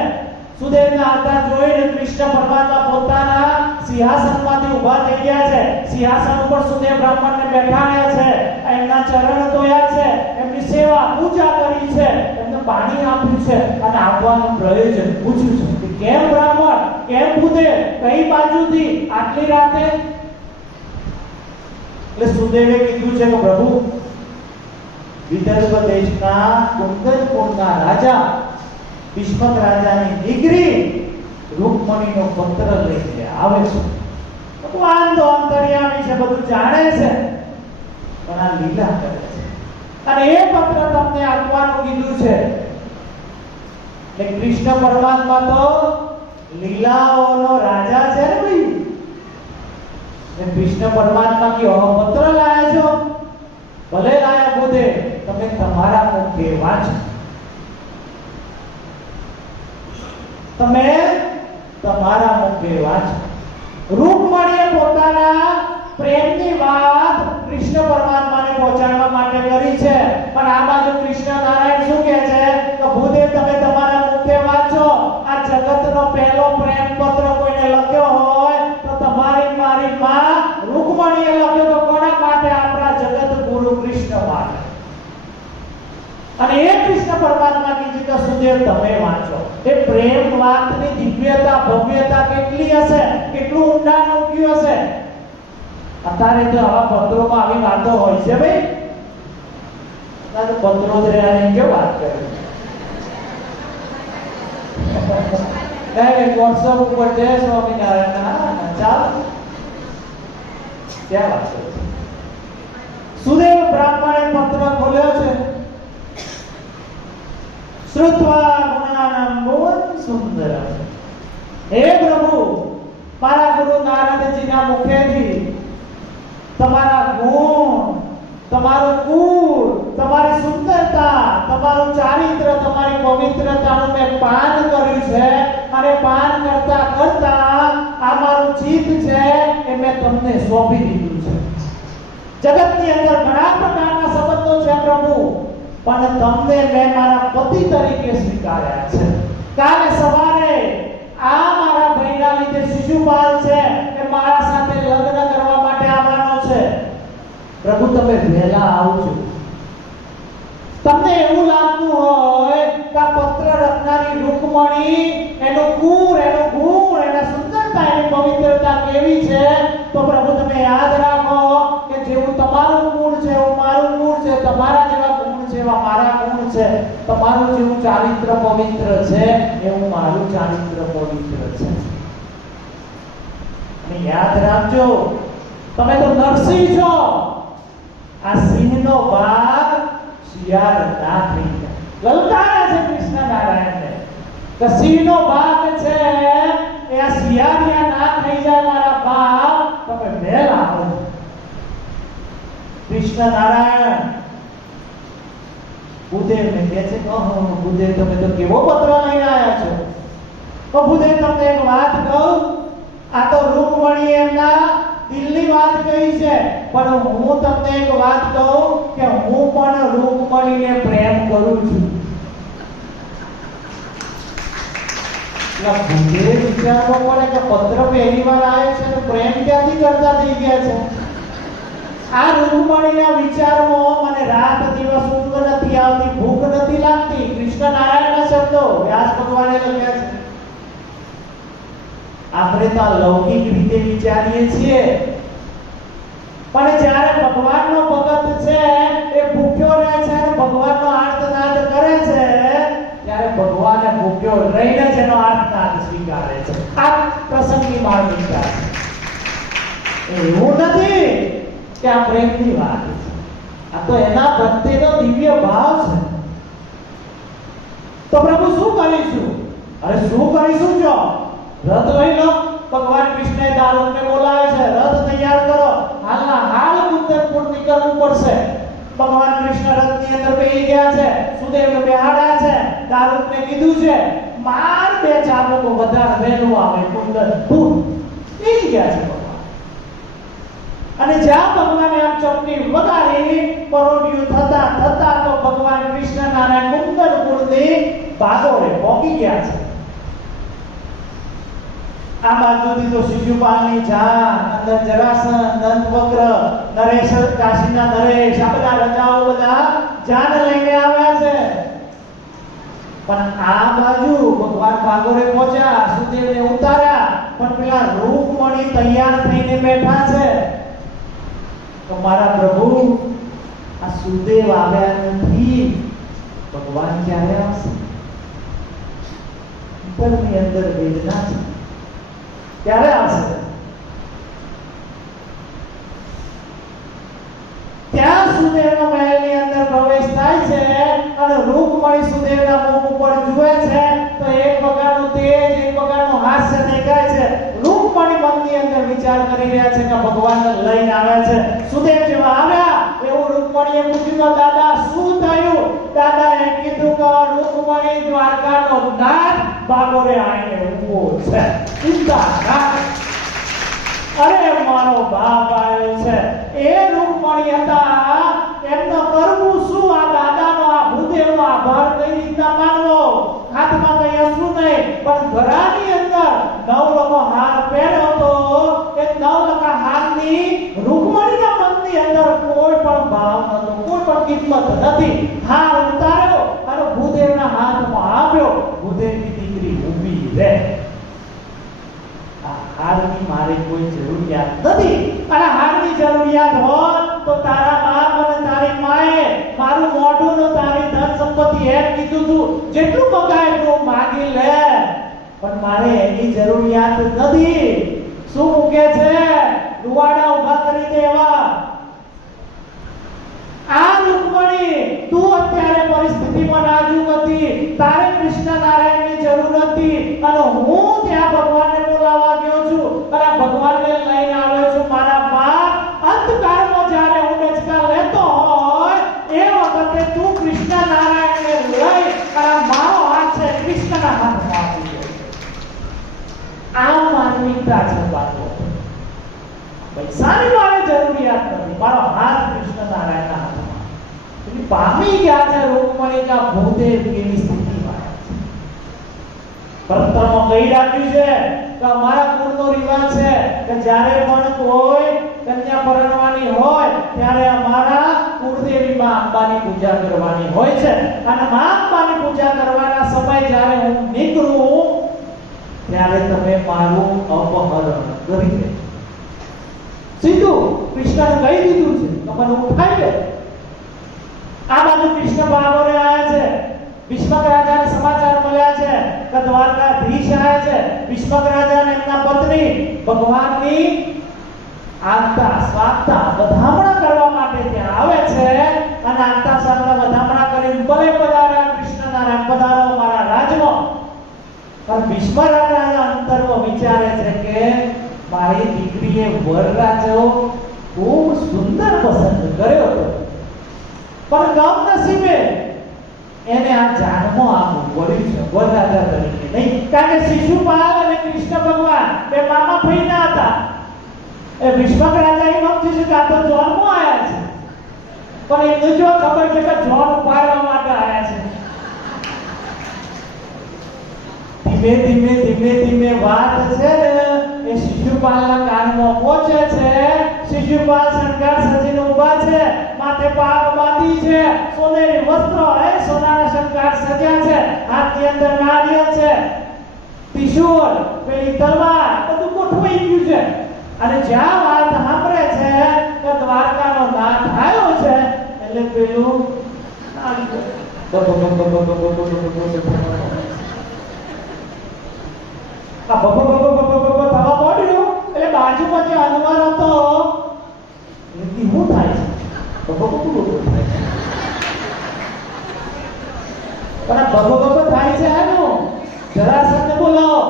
સુદેવના આવતા જોઈને કૃષ્ણ પરમાત્મા પોતાના સિંહાસનમાંથી ઊભા થઈ ગયા છે. સિંહાસન ઉપર સુદેવ બ્રાહ્મણને બેઠાડ્યા છે, એમના ચરણ ધોયા છે, એમની સેવા પૂજા કરી છે, એમને પાણી આપ્યું છે અને આપવાનું પ્રયોજન પૂછ્યું છે કે કેમ બ્રાહ્મણ, કેમ ભૂદેવ, કઈ બાજુથી આટલી રાતે? એટલે સુદેવે કીધું છે કે પ્રભુ, વિદર્ભ દેશના કુંદનપુરના રાજા ભીષ્મક રાજાની દીકરી રૂકમણીનો પત્ર લઈને આવે છે. ભગવાન તો અંતર્યામી છે, બધું જાણે છે, પણ આ લીલા કરે છે અને એ પત્ર તમને આપવાનું કીધું છે. એટલે કૃષ્ણ પરમાત્મા તો લીલાઓનો રાજા છે ને ભાઈ. કૃષ્ણ પરમાત્મા કે પત્ર લાયા છો, ભલે લાયા બોધે, તમે તમારા મુખે વાંચો, તમે તમારા મુખે વાંચો. રૂકમણીએ પોતાના પ્રેમની વાત કૃષ્ણ પરમાત્માને પહોંચાડવા માટે કરી છે, પણ આ બાજુ કૃષ્ણ નારાયણ શું કહે છે કે ભૂદેવ તમે તમારા મુખે વાંચો. આ જગતનો પહેલો પ્રેમ પત્ર કોઈને લખ્યો હોય તો તમારી મારી માં રૂકમણીએ લખ્યો તો કોના માટે? આપણા જગત ગુરુ કૃષ્ણ માટે. અને એ કૃષ્ણ પરમાત્મા કીધું કે સુદેવ તમે વાંચો. એ પ્રેમ વાતની દિવ્યતા ભવ્યતા કેટલી હશે, કેટલું ઊંડાણ ઉગ્યું હશે. અત્યારે તો આવા પત્રોમાં આવી વાતો હોય છે ભાઈ. ના તો પત્રો જ રહ્યા કેવું વાત કરે ડાયરેક્ટ WhatsApp ઉપર જય સ્વામિનારાયણ ચાલ ક્યાં વાત છે. સુદેવ બ્રાહ્મણે પત્ર ખોલ્યો છે. શ્રુત્વા ગુણાનામ ભુવન સુંદરમ. હે પ્રભુ, મારા ગુરુ નારદજીના મુખેથી તમારા ગુણ, તમારું કુળ, તમારી સુંદરતા, તમારું ચારિત્ર, તમારી પવિત્રતાનું મેં પાન કર્યું છે અને પાન કરતા કરતા આ મારું ચિત્ત છે એ મેં તમને સોંપી દીધું છે. જગતની અંદર ઘણા પ્રકારના સંબંધો છે પ્રભુ, પણ તમને મેં મારા પતિ તરીકે સ્વીકાર્યા છે. કાલે સવારે આ મારા ભાઈના લીધે શિશુપાલ છે એ મારા સાથે લગ્ન કરવા માટે આવવાનો છે. પ્રભુ તમે વહેલા આવજો. તમને એવું લાગતું હોય કે આ પત્ર રચનારી રૂકમણી, એનું કુળ, એનું ગુણ, એના સુંદરતા, એની પવિત્રતા કેવી છે, તો પ્રભુ તમે યાદ રાખો કે જેવું તમારું ગુણ છે એવું મારું ગુણ છે, તમારા જેવા ગુણ છે એવા મારા ગુણ છે, તમારું જેવું ચારિત્ર પવિત્ર છે એવું મારું ચારિત્ર પવિત્ર છે. અને યાદ રાખજો, તમે તો નરસિંહ છો. આ સિંહનો ભાગ શિયાળ ના થઈ જાય. લલકારે છે કૃષ્ણ નારાયણને કે સિંહનો ભાગ છે એ આ શિયાળિયા ના થઈ જાય મારા બાપ, તમે વહેલા આવો. કૃષ્ણ નારાયણ ભૂદેવને કહે છે કે ઓહો ભૂદેવ તમે તો કેવો પત્ર લઈને આવ્યા છો. તો ભૂદેવ તમને એક વાત કહું, આ તો રૂકમણી એમના દિલની વાત કહી છે, પણ હું તમને એક વાત કહું કે હું પણ રૂકમણીને પ્રેમ કરું છું. ભૂદેવ વિચારવો પડે કે પત્ર પહેલી વાર આવે છે તો પ્રેમ ક્યાંથી કરતા થઈ ગયા છે. આ રૂકમણીના વિચારમાં મને રાત દિવસ ઊંઘ નથી આવતી, ભૂખ નથી લાગતી. કૃષ્ણ નારાયણના શબ્દો વ્યાસ ભગવાને લખ્યા છે. આપણે તો લૌકિક રીતે વિચારીએ છીએ, પણ જ્યારે ભગવાનનો ભગત છે એ ભૂખ્યો રહે છે અને ભગવાનનો આર્તનાદ કરે છે ત્યારે ભગવાને ભૂખ્યો રહીને જ એનો આર્તનાદ સ્વીકારે છે. આ પ્રસંગની માર્મિકતા છે. એવું નથી કે આ પ્રેમની વાત છે, આ તો એના પ્રત્યેનો દિવ્ય ભાવ છે. તો પ્રભુ શું કરીશું? અરે શું કરીશું? જો રથ લઈ લો. ભગવાન કૃષ્ણએ દારૂકને બોલાવે છે, રથ તૈયાર કરો, હાલના હાલ કુંદનપુર નીકળવું પડશે. ભગવાન કૃષ્ણ રથની અંદર બેસી ગયા છે, સુદેવને બેહાડ્યા છે, દારૂકને કીધું છે માર બે ચાબુકો વધારે વહેલું આવે કુંદનપુર. બેસી ગયા છે ભગવાન. અને જ્યાં ભગવાને આમ ચપટી વગાડી પરોડિયું થતા થતા તો ભગવાન કૃષ્ણ નારાયણ કુંદનપુરની બાગોળે પહોંચી ગયા છે. આ બાજુથી તો શિશુપાલની જાન, અંદર જરાસંધ, દંતવક્ર, નરેશ, કાશીના નરેશ, આ બધા રજાઓ બધા જાન લઈને આવ્યા છે. પણ આ બાજુ ભગવાન ભાગોરે પહોંચ્યા, સુદેવને ઉતાર્યા, પણ પેલા રૂકમણી તૈયાર થઈને બેઠા છે. તો મારા પ્રભુ, આ સુદેવ આવ્યા નથી, ભગવાન ક્યારે આવશે? અંતરની અંદર વેદના છે, ક્યારે આવશે? ત્યાં સુદેવનો મહેલની અંદર પ્રવેશ થાય છે અને રૂકમણી સુદેવના મુખ ઉપર જુએ છે તો એક પ્રકારનું તેજ, એક પ્રકારનું હાસ્ય દેખાય છે. રૂકમણી મનની અંદર વિચાર કરી રહ્યા છે કે ભગવાનને લઈને આવ્યા છે. સુદેવ જેવા આવ્યા એવું રૂકમણીએ પૂછ્યું કે દાદા શું થયું? દાદાએ કીધું કે રૂકમણી દ્વારકાનો નાથ બાગોરે આવીને ઊભો છે. ચિંતા ના, અરે મારો બાપ આવ્યો છે. એ રૂકમણી હતા, એમને કરવું શું? આ દાદાનો, આ ભૂદેવનો આભાર કઈ રીતના માનવો? હાથમાં કઈ હસવું નહીં, પણ ઘરાની અંદર 9 લખો હાર પહેર્યો તો એ 9 લખા હારની રૂકમણીના મનની અંદર કોઈ પણ ભાવ નતો, કોઈ પણ કિંમત નથી. હાર ઉતાર્યો અને ભૂદેવના હાથમાં આપ્યો. ભૂદેવની દીકરી ઊભી રહે. હારની મારી કોઈ જરૂરિયાત નથી, અને હારની જરૂરિયાત હોય તો તારા બાપ અને તારી માએ મારું મોઢું ને તારી ધન સંપત્તિ એમ કીધું તું જેટલું મગાય એટલું માગી લે, પણ મારે એની જરૂરિયાત નથી. શું મૂકે છે? રૂવાડા ઉભા કરી દેવા. આ રૂકમણી, તું અત્યારે પરિસ્થિતિમાં નાજુક હતી, તારે કૃષ્ણ નારાયણની જરૂર હતી, અને હું ત્યાં ભગવાનને બોલાવવા ગયો છું અને ભગવાનને લઈને આવ્યો છું. મારા બાપ, અંતકાળમાં જ્યારે હું ડચકા લેતો હોય એ વખતે તું કૃષ્ણ નારાયણને લઈ અને મારો હાથ છે કૃષ્ણના હાથમાં આપી દે. આ માનવિકતા છે બાળકો. પૈસાની મારે જરૂરિયાત નથી, મારો હાથ કૃષ્ણ નારાયણના હાથમાં. એટલે પામી ગયા છે રૂકમણી કા ભૂદેવ કેવી સ્થિતિમાં છે. પરતરમાં કહી રાખ્યું છે કે અમારા કુળનો રિવાજ છે કે જ્યારે પણ કોઈ કન્યા પરણવાની હોય ત્યારે અમારા કુળદેવી માં અંબાની પૂજા કરવાની હોય છે, અને માં અંબાની પૂજા કરવાના સમય જ્યારે હું નીકળું ત્યારે તમે મારું અપહરણ કરી દે. સીધું કૃષ્ણને કહી દીધું છે તો મને ઉઠાઈ લે. આ બાજુ કૃષ્ણ બાગોરે આવ્યા છે. ભીષ્મક રાજાને સમાચાર મળ્યા છે કે દ્વારકાધીશ આવ્યા છે. ભીષ્મક રાજા અને એમના પત્ની ભગવાનની આગતા સ્વાગતા વધામણા કરવા માટે ત્યાં આવે છે, અને આગતા સ્વાગતા વધામણા કરી ભલે પધાર્યા કૃષ્ણ નારાયણ, પધારો મારા રાજમાં. પણ ભીષ્મક રાજા અંતરમાં વિચારે છે કે મારી દીકરીએ વરરાજો ખૂબ સુંદર પસંદ કર્યો હતો, પણ કમનસીબે એને આ જાનમાં આવવું પડ્યું છે વરરાજા તરીકે નહીં. કારણ કે શિશુપાલ અને કૃષ્ણ ભગવાન બે મામા ફઈના હતા. એ ભીષ્મક રાજા એમ સમજી છે કે આ તો જોનમાં આવ્યા છે, પણ એમને જો ખબર છે કે જોન ઉપાડવા માટે આવ્યા છે. ધીમે ધીમે વાત છે ને એ શિશુપાલના કાનમાં પહોંચે છે. શિશુપાલ શણગાર સજીને ઊભા છે, માથે પાગ બાંધી છે, સોનેરી વસ્ત્રો હે સોનાના શણગાર સજ્યા છે, હાથની અંદર નારિયેળ છે, ત્રિશૂળ, પેલી તલવાર, બધું ગોઠવાઈ ગયું છે. અને જ્યાં વાત સાંભળે છે કે દ્વારકાનો નાથ આવ્યો છે એટલે પેલું આ બબો થવા પડ્યું. એટલે બાજુમાં જે અનવર હતો એથી શું થાય છે? બબો થાય છે. પણ આ બબો થાય છે આનું જરાસંધને બોલાવો.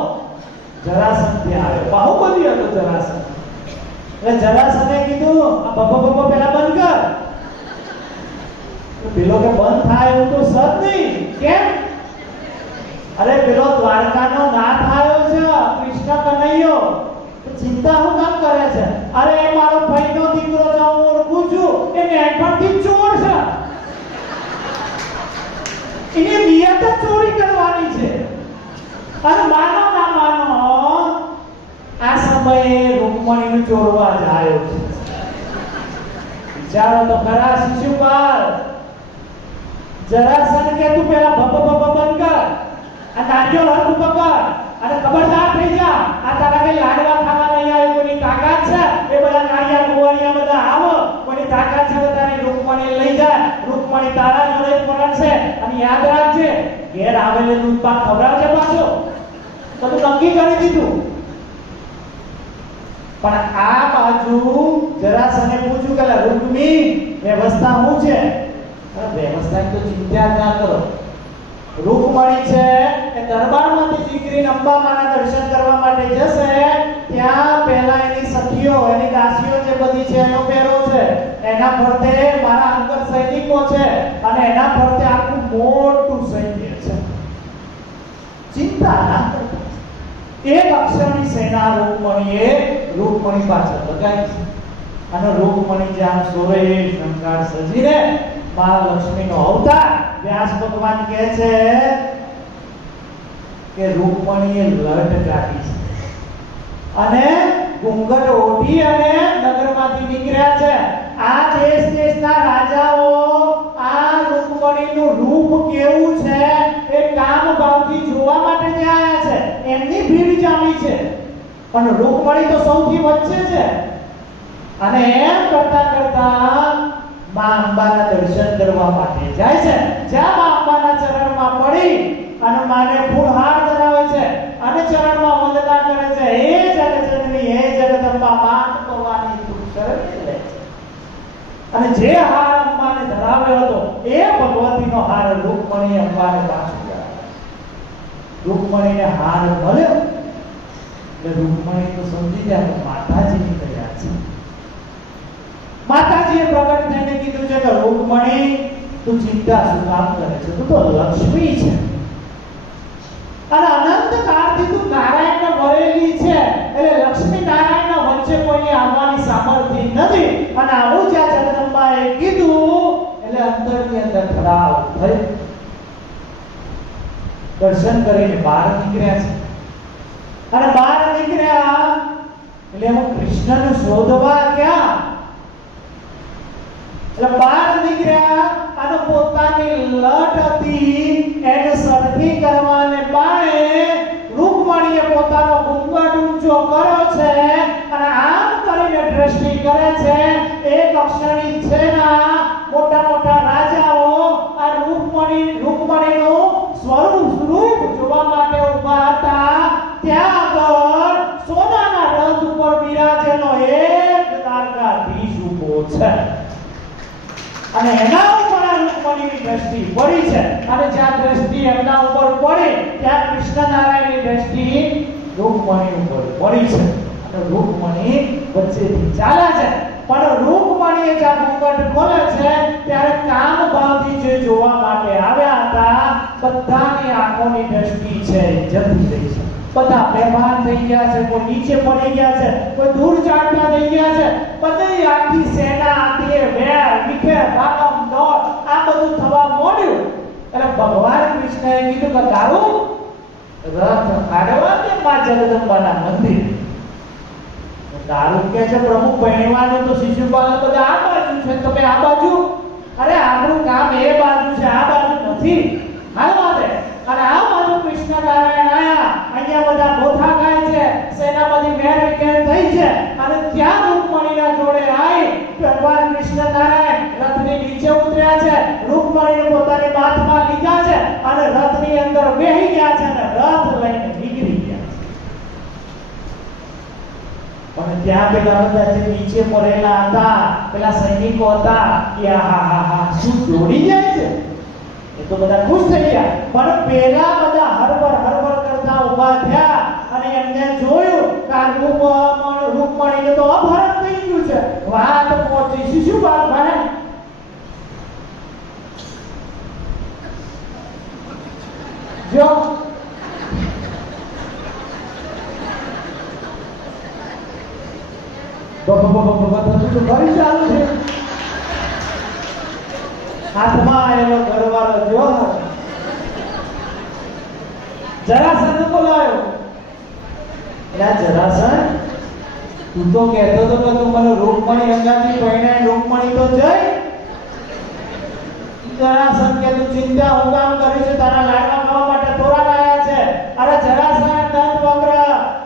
જરાસંધ ત્યાં આવ્યો. બાહુબલી હતો જરાસંધ. એટલે જરાસંધે કીધું આ બબો પેલા બંધ કર. પેલો કે બંધ થાય એવું તો સદ નહીં. કેમ? અરે પેલો દ્વારકાનો નાથ આવ્યો છે કૃષ્ણ કનૈયો, ચિંતા હું કામ કરે છે? અરે એ મારો ભાઈનો દીકરો છે, હું ઓળખું છું, એ નેટવર્કથી ચોર છે, એની નિયત ચોરી કરવાની છે. અને માનો ના માનો સમયે રૂકમણીનું ચોરવા જાય છે. વિચારો તો ખરા શિશુપાલ. જરાસંઘ કે તું પેલા ભબ બંધ કર, આ નારિયેળ હરખું પકડ અને ખબરદાર થઈ જા. આ તારા કઈ લાડવા ખાવા નહીં આવે, કોઈની તાકાત છે એ બધા નારિયેળ ગોવાળિયા બધા આવો, કોઈની તાકાત છે તો તારી રૂકમણી લઈ જા. રૂકમણી તારા જોડે પરણશે અને યાદ રાખજે ઘેર આવેલે દૂધ પાક ખવડાવજે પાછો. બધું નક્કી કરી દીધું. પણ આ બાજુ જરાસંઘે પૂછ્યું કે રૂકમી વ્યવસ્થા શું છે? વ્યવસ્થાની તો ચિંતા ના કરો. રૂકમણી છે એ દરબારમાંથી દીકરીને અંબામાના દર્શન કરવા માટે જશે. ત્યાં પહેલા એની સખીઓ, એની દાસીઓ જે બધી છે એનો પહેરો છે, એના ફરતે મારા અંગત સૈનિકો છે અને એના ફરતે આખું મોટું સૈન્ય છે. ચિંતા ના કરો. એક અક્ષરની સેના રૂકમણી પાછળ લગાવી છે અને રૂકમણી જ્યાં સોરે શંકાર સજીને મા લક્ષ્મીનો અવતાર. વ્યાસ ભગવાન કહે છે કે રૂકમણીએ લટ કાઢી છે અને ઘૂંઘટ ઓઢી અને નગરમાંથી નીકળ્યા છે. આ દેશના રાજાઓ આ રૂકમણીનું રૂપ કેવું છે એ કામ ભાવથી જોવા માટે ત્યાં આવ્યા છે. એમની ભીડ જામી છે પણ રૂકમણી તો સૌથી વચ્ચે છે. અને એમ કરતા કરતા માં અંબાના દર્શન કરવા માટે જાય છે. જ્યાં માં અંબાના ચરણમાં પડી અને માને ફૂલહાર ધરાવે છે અને ચરણમાં વંદના કરે છે. હે જગજનની, હે જગદંબા, માત ભવાની તું શરણે લે. અને જે હાર અંબાને ધરાવ્યો હતો એ ભગવતીનો હાર રૂકમણી અંબાને પાછો ધરાવે. રૂકમણીને હાર મળ્યો એટલે રૂકમણી તો સમજી ગયા કે માતાજી નીકળ્યા છે. માતાજીએ પ્રગટ થઈને કીધું છે કે રૂકમણી તું ચિંતા શું કામ કરે છે? તું તો લક્ષ્મી છે અને અનંત કાળથી તું નારાયણને વરેલી છે. એટલે લક્ષ્મી નારાયણના વચ્ચે કોઈને આવવાની સામર્થ્ય નથી. અને આવું જ્યાં જગદંબાએ કીધું એટલે અંદરની અંદર ખરાબ થઈ. દર્શન કરીને બહાર નીકળ્યા છે અને બહાર નીકળ્યા એટલે હું કૃષ્ણને શોધવા ગયા. એટલે બહાર નીકળ્યા અને પોતાની લટ હતી એને સરખી કરવાને બાણે રૂકમણીએ પોતાનો ઘૂંઘટ ઊંચો કર્યો છે અને આમ કરીને દ્રષ્ટિ કરે છે. એક અક્ષરની છેના મોટા મોટા રાજાઓ આ રૂકમણીનું રૂપ જોવા માટે ઊભા હતા. ત્યાં આગળ સોનાના રથ ઉપર બિરાજેલો એક દ્વારકાધીશ ઊભો છે અને એના ઉપર રૂકમણીની દ્રષ્ટિ પડી છે. અને જ્યાં દ્રષ્ટિ એમના ઉપર પડી ત્યાં કૃષ્ણ નારાયણની દ્રષ્ટિ રૂકમણી ઉપર પડી છે અને રૂકમણી વચ્ચેથી ચાલે છે. પણ રૂકમણીએ જ્યાં ઘૂંઘટ ખોલે છે ત્યારે કામ ભાવથી જે જોવા માટે આવ્યા હતા બધાની આંખોની દ્રષ્ટિ છે જતી રહી છે. બધા બેભાન થઈ ગયા છે, કોઈ નીચે પડી ગયા છે, કોઈ દૂર ચાટતા થઈ ગયા છે. બધી આખી સેના આખી વેર વિખેર ભાગમ દોડ આ બધું થવા માંડ્યું. એટલે ભગવાન કૃષ્ણએ કીધું કે તારું રથ કાઢવા કે માં જગદંબાના મંદિર. તારું કે છે પ્રભુ પહેણવાનું તો શિશુપાલ બધા આ બાજુ છે, તમે આ બાજુ. અરે આપણું કામ એ બાજુ છે, આ બાજુ નથી. હાલવા દે. અને આ બાજુ કૃષ્ણ નારાયણ આયા. અહીંયા બધા ગોથા ગાય છે, સેના બધી મેર વિકેર થઈ છે અને ત્યાં રૂકમણીના જોડે આવી ભગવાન કૃષ્ણ નારાયણ રથની નીચે ઉતર્યા છે. રૂકમણીને પોતાની માથમાં લીધા છે અને રથની અંદર બેહી ગયા છે અને રથ લઈને નીકળી ગયા છે. અને ત્યાં પેલા બધા જે નીચે પડેલા હતા પેલા સૈનિકો હતા કે હા શું દોડી જાય છે એ તો બધા ખુશ થઈ ગયા. પણ પેલા બધા હરબર કરતા ઊભા થયા અને એમને જોયું કે આ રૂકમણીને તો અપહરણ થઈ ગયું છે. વાત પહોંચી શિશુપાલ ભાઈ. જો ઘડી ચાલુ છે. હાથમાં આવેલો ઘરવાળો જો જરાસંઘ બોલાયો. એટલે જરાસંઘ તું તો કહેતો તો કે તું મને રૂકમણી અંગાથી પરણાય, રૂકમણી તો જઈ. જરાસંઘ કે તું ચિંતા હું કામ કરી છે, તારા લાડવા ખાવા માટે તોરા લાયા છે. અરે જરાસંઘ, દંતવક્ર,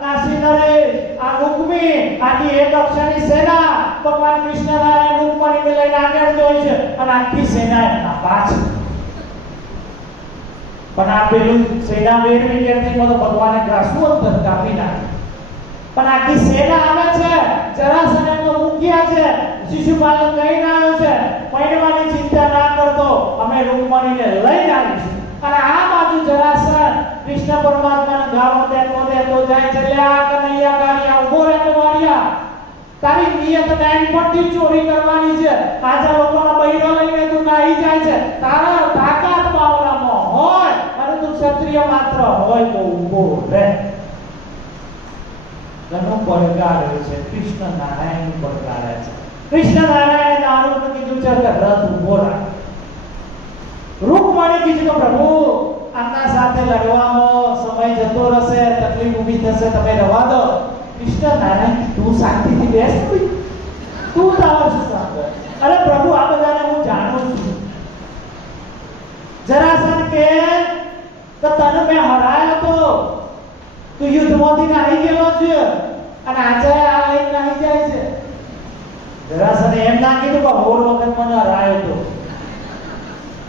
નાસી નરેશ, આ રૂકમી, આની એક અક્ષરની સેના ભગવાન કૃષ્ણ નારાયણ રૂકમણીને લઈને આગળ જોઈ છે અને આખી સેના એના પાછળ. પણ આ પેલું સેના વેરવી કરતી તો ભગવાને ગ્રાસુ અંતર કાપી નાખ્યું. પણ આખી સેના આવે છે, જરાસંઘ એમનો મુખ્ય છે, શિશુપાલન લઈને આવ્યો છે, પરણવાની ચિંતા ના કરતો, અમે રૂકમણીને લઈને આવીશું. અને આ બાજુ જરાસંઘ કૃષ્ણ પરમાત્માને ગાળો દેતો જાય છે, લે આ કનૈયા કાળિયા ઉભો રહેતો વાળિયા, તારી નિયત નાની પટ્ટી ચોરી કરવાની છે, આજા લોકોના બૈરો લઈને તું નાહી જાય છે, તારા તાકાત બાવરામાં હોય અને તું ક્ષત્રિય માત્ર હોય તો ઉભો રહે. ઘણો પડકારે છે, કૃષ્ણ નારાયણ પડકારે છે. કૃષ્ણ નારાયણ દારૂને કીધું છે કે રથ ઉભો રાખ. રૂકમણી કીધું કે પ્રભુ આમના સાથે લડવામાં સમય જતો રહેશે, તકલીફ ઊભી થશે, તમે રવા દો. કૃષ્ણ નારાયણ તું શાંતિથી બેસ, તું તારો શું સાંભળે. અરે પ્રભુ આ બધાને હું જાણું છું. જરાસંઘ કે તને મેં હરાયો તો તું યુદ્ધમાંથી નાહી ગયો છે અને આજે આ લઈને નાહી જાય છે. જરાસંઘે એમ ના કીધું કે હોર વખત મને હરાયો તો.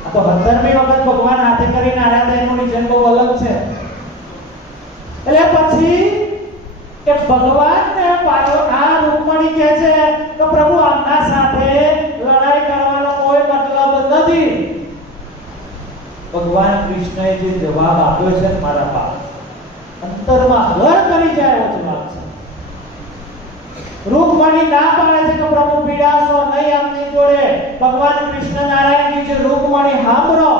આ તો 17મી વખત ભગવાન હાથે કરીને હરાતા એનું રીઝન બહુ અલગ છે. એટલે પછી કે ભગવાનને આ રૂકમણી કહે છે કે પ્રભુ આમના સાથે લડાઈ કરવાનો કોઈ મતલબ નથી. ભગવાન કૃષ્ણએ જે જવાબ આપ્યો છે મારા બાપ અંતરમાં ઘર કરી જાય એવો જવાબ છે. રૂકમણી ના પાડે છે કે પ્રભુ પીડાશો નહીં આપની જોડે. ભગવાન કૃષ્ણ નારાયણની જે રૂકમણી સાંભળો,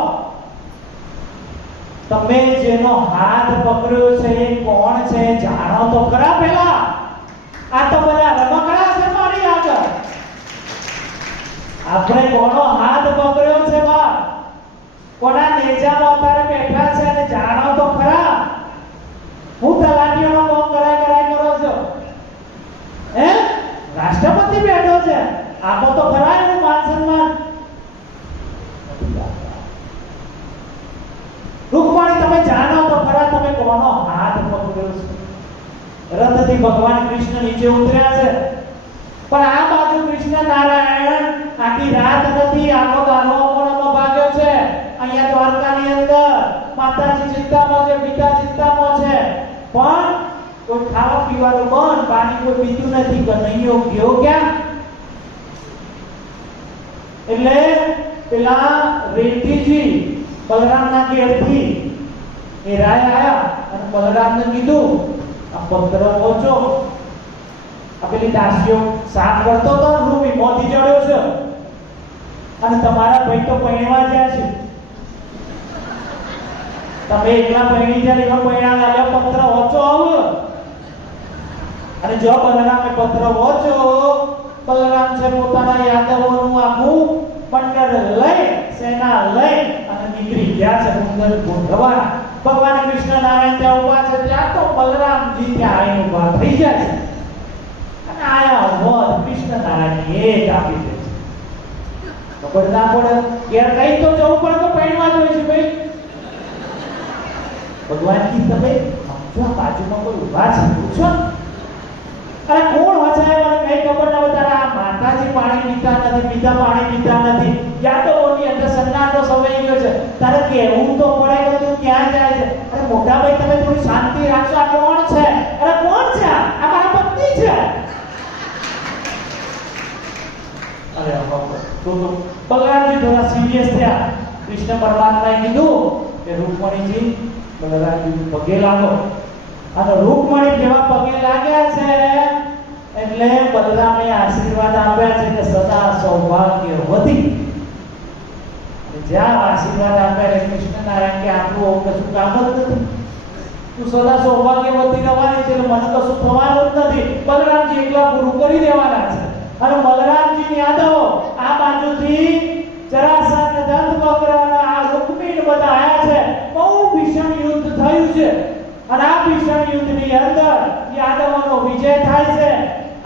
તમે જેનો હાથ પકડ્યો છે એ કોણ છે જાણો તો ખરા. પહેલા આ તો બધા રમકડા છે મારી આગળ. આપણે કોનો હાથ પકડ્યો છે બા, કોના નેજામાં અત્યારે બેઠા છે અને જાણો તો ખરા. હું તલાટીઓનો કોમ કરાય કરો છો, હે રાષ્ટ્રપતિ બેઠો છે, આપો તો ખરા એનું માન સન્માન. રૂકમણી તમે જાણો તો ખરા તમે કોનો હાથ પકડ્યો છે. રથથી ભગવાન કૃષ્ણ નીચે ઉતર્યા છે, પણ આ બાજુ કૃષ્ણ નારાયણ આખી રાત નથી, આખો દારો અમોરામાં ભાગ્યો છે. અહીંયા દ્વારકાની અંદર માતાજી ચિંતામાં છે, પિતા ચિંતામાં છે, પણ કોઈ ખાવા પીવાનું બંધ, પાણી કોઈ પીતું નથી. કનૈયો ગયો ક્યાં? એટલે પેલા રેતીજી બલરામના ઘેરથી એ રાય આયા અને બલરામને કીધું આ પત્ર પહોંચો. આ પેલી દાસીઓ સાફ કરતો તો રૂમી મોતી ચડ્યો છે અને તમારા ભાઈ તો પૈણવા ગયા છે, તમે એકલા પૈણી જાય એવા પૈણા લાવ્યા, પત્ર વાંચો આવો. અને જો બલરામે પત્ર વાંચો, બલરામ છે પોતાના યાદવોનું આખું મંડળ લઈ, સેના લઈ અને નીકળી ગયા છે મુંગલ ગોઠવવા. ભગવાન કૃષ્ણ નારાયણ ત્યાં ઉભા છે, ત્યાં તો બલરામજી ત્યાં આવીને ઉભા થઈ જાય છે અને આયા વધ કૃષ્ણ નારાયણ એક આપી દે છે. ખબર ના પડે ઘેર કઈ તો જવું પડે તો પૈણવા જોઈએ છે ભાઈ. ભગવાન કી તમે સમજો બાજુમાં કોઈ ઉભા છે પૂછો. અરે કોણ વચાય મને કઈ ખબર ના હોય. તારા માતાજી પાણી પીતા નથી, પિતા પાણી પીતા નથી, યાદવોની અંદર સન્નાટો સવાઈ ગયો છે, તારે કહેવું તો પડે કે તું ક્યાં જાય છે. અરે મોટા ભાઈ તમે થોડી શાંતિ રાખશો. આ કોણ છે? અરે કોણ છે? આ મારા પત્ની છે. અરે તો બલરામજી થોડા સિરિયસ થયા. કૃષ્ણ પરમાત્માએ કીધું કે રૂકમણીજી બલરામજી પગે લાગો. અને રૂકમણી જેવા પગે લાગ્યા છે એટલે બલરામે આશીર્વાદ આપ્યા છે કે સદા સૌભાગ્યવતી. જ્યાં આશીર્વાદ આપ્યા કૃષ્ણ નારાયણ કે આટલું કશું કામ જ નથી, તું સદા સૌભાગ્યવતી રહેવાની છે, મને કશું થવાનું જ નથી. બલરામજી એકલા પૂરું કરી દેવાના છે. અને બલરામજી યાદવ આ બાજુથી જરાસંઘ, દંતવક્ર અને આ રૂકમી બધા આયા છે. બહુ ભીષણ યુદ્ધ થયું છે અને આ ભીષણ યુદ્ધની અંદર યાદવોનો વિજય થાય છે.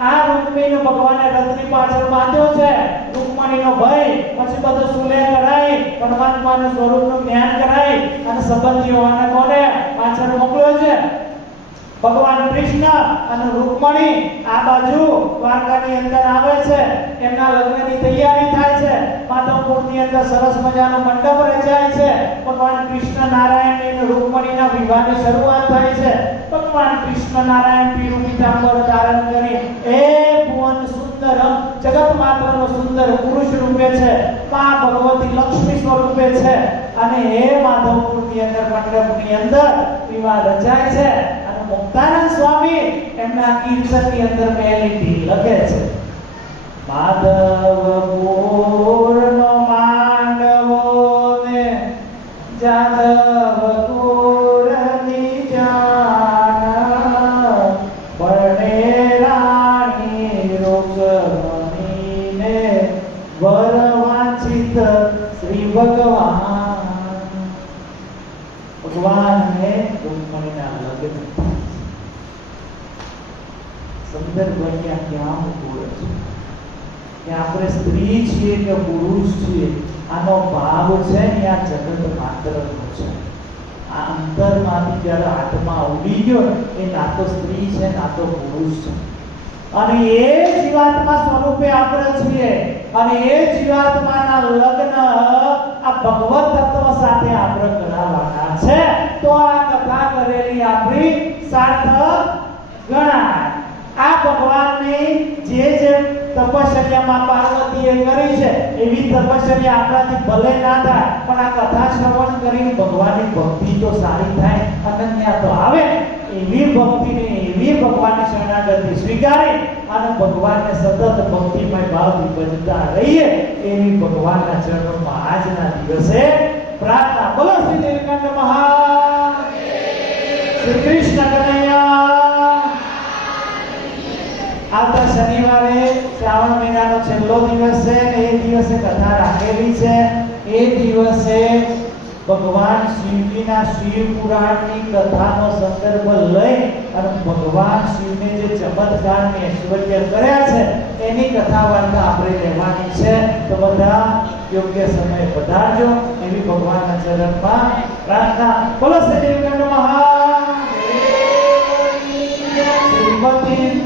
આ રૂકમણીને ભગવાને રથની પાછળ બાંધ્યો છે. રૂકમણીનો ભય, પછી બધું સુલે કરાય, પરમાત્માના સ્વરૂપનું જ્ઞાન કરાય અને સંબંધીઓને કોને પાછળ મોકલ્યો છે? ભગવાન કૃષ્ણ અને રૂકમણી આ બાજુ દ્વારકાની અંદર આવે છે. એમના લગ્નની તૈયારી થાય છે. માધવપુરની અંદર સરસ મજાનો મંડપ રચાય છે. ભગવાન કૃષ્ણ નારાયણ અને રૂકમણીના વિવાહની શરૂઆત થાય છે. ભગવાન કૃષ્ણ નારાયણ પીળું પીતાંબર ધારણ કરી એ ભુવન સુંદર જગત માત્રનો સુંદર પુરુષ રૂપે છે. મા ભગવતી લક્ષ્મી સ્વરૂપે છે અને એ માધવપુરની અંદર મંડપની અંદર વિવાહ રચાય છે. મુક્તાનંદ સ્વામી એમના કીર્તનની અંદર મેલેડી લખે છે, માધવપુરનો માંડવો ને જાદવપુરની જાન, પરણે રાણી રૂકમણીને વર વાંછિત શ્રી ભગવાન. ભગવાનને રૂકમણીના લગ્ન સંદર્ભ અહીંયા ક્યાં મૂકવો છે કે આપણે સ્ત્રી છીએ કે પુરુષ છીએ, આનો ભાવ છે અહીંયા જગત માત્રનો છે. આ અંતરમાંથી જ્યારે આત્મા ઉડી ગયો એ ના તો સ્ત્રી છે ના તો પુરુષ છે અને એ જીવાત્મા સ્વરૂપે આપણે છીએ અને એ જીવાત્માના લગ્ન આ ભગવત તત્વ સાથે આપણે કરાવવાના છે. તો આ કથા કરેલી આપણી સાર્થક ગણાય. આ ભગવાનની જે તપશ્ચર્યામાં પાર્વતીએ કરી છે એવી તપશ્ચર્યા આપણાથી ભલે ના થાય પણ આ કથા શ્રવણ કરીને ભગવાનની ભક્તિ તો સારી થાય, અનન્યા તો આવે. એવી ભક્તિને એવી ભગવાનની શરણાગતિ સ્વીકારી અને ભગવાનને સતત ભક્તિમય ભાવથી ભજતા રહીએ એવી ભગવાનના ચરણોમાં આજના દિવસે પ્રાર્થના. બોલો શ્રી નીલકંઠ મહારાજ, શ્રી કૃષ્ણ કનૈયા. આવતા શનિવારે શ્રાવણ મહિનાનો છેલ્લો દિવસ છે અને એ દિવસે કથા રાખેલી છે. એ દિવસે ભગવાન શિવજીના શિવ પુરાણની કથાનો સંદર્ભ લઈ અને ભગવાન શિવને જે ચમત્કારને ઐશ્વર્ય કર્યા છે એની કથા વાર્તા આપણે લેવાની છે. તો બધા યોગ્ય સમય પધારજો એવી ભગવાનના ચરણમાં પ્રાર્થના. બોલો શ્રી નીલકંઠ મહાદેવ.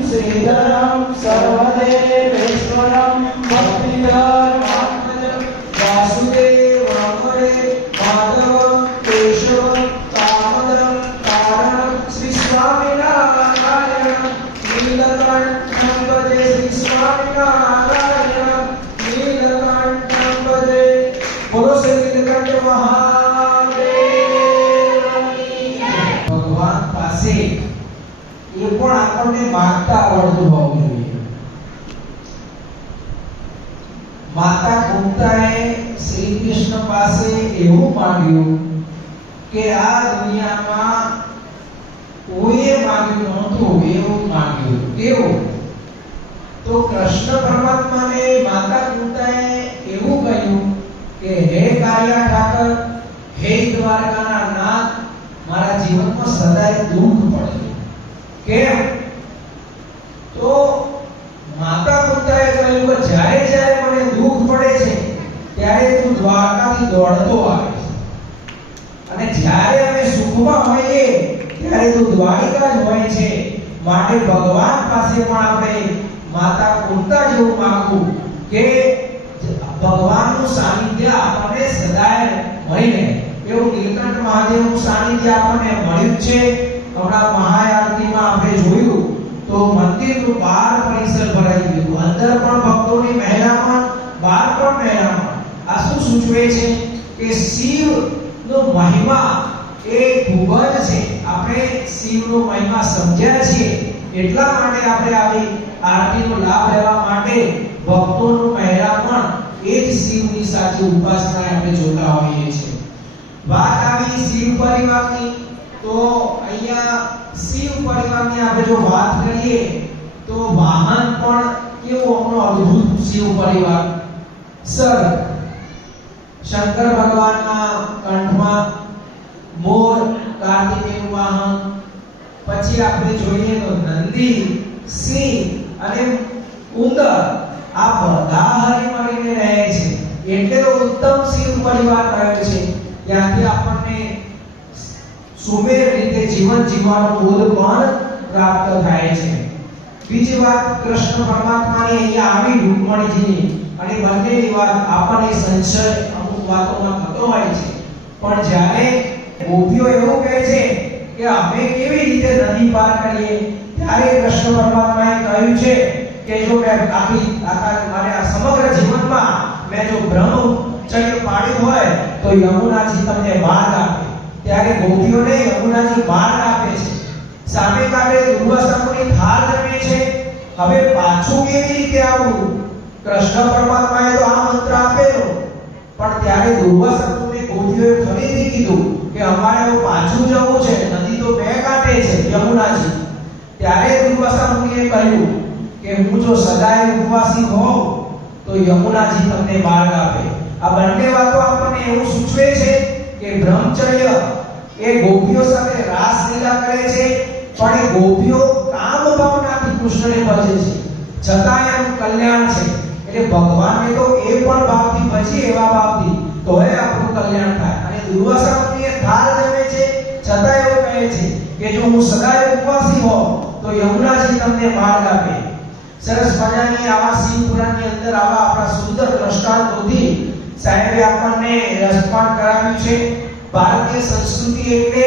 શ્રીધરમ સર્વદેવેશ્વરમ ભક્તિધર્માત્મજમ વાસુદેવમ હરે માધવ કેશવ દામોદરમ કારણમ શ્રી સ્વામિનારાયણ નીલકંઠમ ભજે શ્રી સ્વામિનારાયણ નીલકંઠમ ભજે. બોલો શ્રી નીલકંઠ મહાદેવની. ભગવાન પાસે એ પણ આપણને માંગતા આવડતું હોવું જોઈએ. માતા કુંતાએ શ્રી કૃષ્ણ પાસે એવું માંગ્યું કે આ દુનિયામાં કોઈએ માંગ્યું નહોતું એવું માંગ્યું. કેવું? તો કૃષ્ણ પરમાત્માને માતા કુંતાએ એવું કહ્યું કે હે કાલિયા ઠાકર, હે દ્વારકાના નાથ, મારા જીવનમાં સદાય દુઃખ પડે. કેમ? તો માતા કુંતાએ કહ્યું કે જ્યારે જ્યારે મને દુઃખ પડે છે ત્યારે તું દ્વારકાથી દોડતો આવે છે અને જ્યારે અમે સુખમાં હોઈએ ત્યારે તું દ્વારિકા જ હોય છે. માટે ભગવાન પાસે પણ આપણે માતા કુંતા જેવું માંગવું કે ભગવાનનું સાનિધ્ય આપણને સદાય મળી રહે. એવું નીલકંઠ મહાદેવનું સાનિધ્ય આપણને મળ્યું છે. હમણાં મહાઆરતીમાં આપણે જોયું તો મંદિરનું બહાર પરિસર ભરાઈ ગયું, અંદર પણ ભક્તોની મહેરામણ, બહાર પણ મહેરામણ. આ શું સૂચવે છે કે શિવનો મહિમા એ ખૂબ જ છે. આપણે શિવનો મહિમા સમજ્યા છીએ એટલા માટે આપણે આવી આરતીનો લાભ લેવા માટે ભક્તોનું મહેરામણ એ જ શિવની સાચી ઉપાસના આપણે જોતા હોઈએ છીએ. વાત આવી શિવ પરિવારની તો અહીંયા શિવ પરિવારની આપણે જો વાત કરીએ તો વાહન પણ કેવો આપણો અદ્ભુત શિવ પરિવાર. સર શંકર ભગવાનના કંઠમાં મોર, કાર્તિકેયનું વાહન. પછી આપણે જોઈએ તો નંદી, સિંહ અને ઉંદર આ બધા હરી મળીને રહે છે, એટલે તો ઉત્તમ શિવ પરિવાર કહ્યો છે. ત્યાંથી આપણને સુમેર રીતે જીવન જીવવાનો બોધ પણ પ્રાપ્ત થાય છે. બીજી વાત, કૃષ્ણ પરમાત્માની અહીંયા આવી રૂકમણીજીની અને બંનેની વાત આપણને સંશય અમુક વાતોમાં થતો હોય છે, પણ જ્યારે ગોપીઓ એવું કહે છે કે અમે કેવી રીતે નદી પાર કરીએ, ત્યારે કૃષ્ણ પરમાત્માએ કહ્યું છે કે જો મેં મારે આ સમગ્ર જીવનમાં મેં જો બ્રહ્મચર્ય પાળ્યું હોય તો યમુનાજી તમને માર્ગ આપે. ત્યારે ગોપીઓને યમુનાજી માર્ગ આપે છે. સામે કાંઠે દુર્વાસાની થાળ જમે છે. હવે પાછું કેવી રીતે આવવું? કૃષ્ણ પરમાત્માએ તો આ મંત્ર આપેલો, પણ ત્યારે દુર્વાસાને ગોપીઓએ ફરીથી કીધું કે અમારે પાછું જવું છે, નદી તો બે કાંઠે છે યમુનાજી. ત્યારે દુર્વાસા મુનિએ કહ્યું કે હું જો સદાય ઉપવાસી હોઉં તો યમુનાજી તમને માર્ગ આપે. આ બંને વાતો આપણને એવું સૂચવે છે કે બ્રહ્મચર્ય એ ગોપીઓ સાથે રાસ લીલા કરે છે, પણ એ ગોપીઓ કામ ભાવનાથી કૃષ્ણને ભજે છે, છતાં એનું કલ્યાણ છે. એટલે ભગવાનને તો એ પણ ભાવથી ભજી, એવા ભાવથી તોય આપણું કલ્યાણ થાય. અને દુર્વાસા મુનિએ થાળ જમે છે, છતાં એવું કહે છે કે જો હું સદાય ઉપવાસી હોઉં તો યમુનાજી તમને માર્ગ આપે. સરસ મજાની આવા શિવ પુરાણની અંદર આવા આપણા સુંદર દ્રષ્ટાંતોથી સાહેબે આપણને રસપાન કરાવ્યું છે. ભારતીય સંસ્કૃતિ એટલે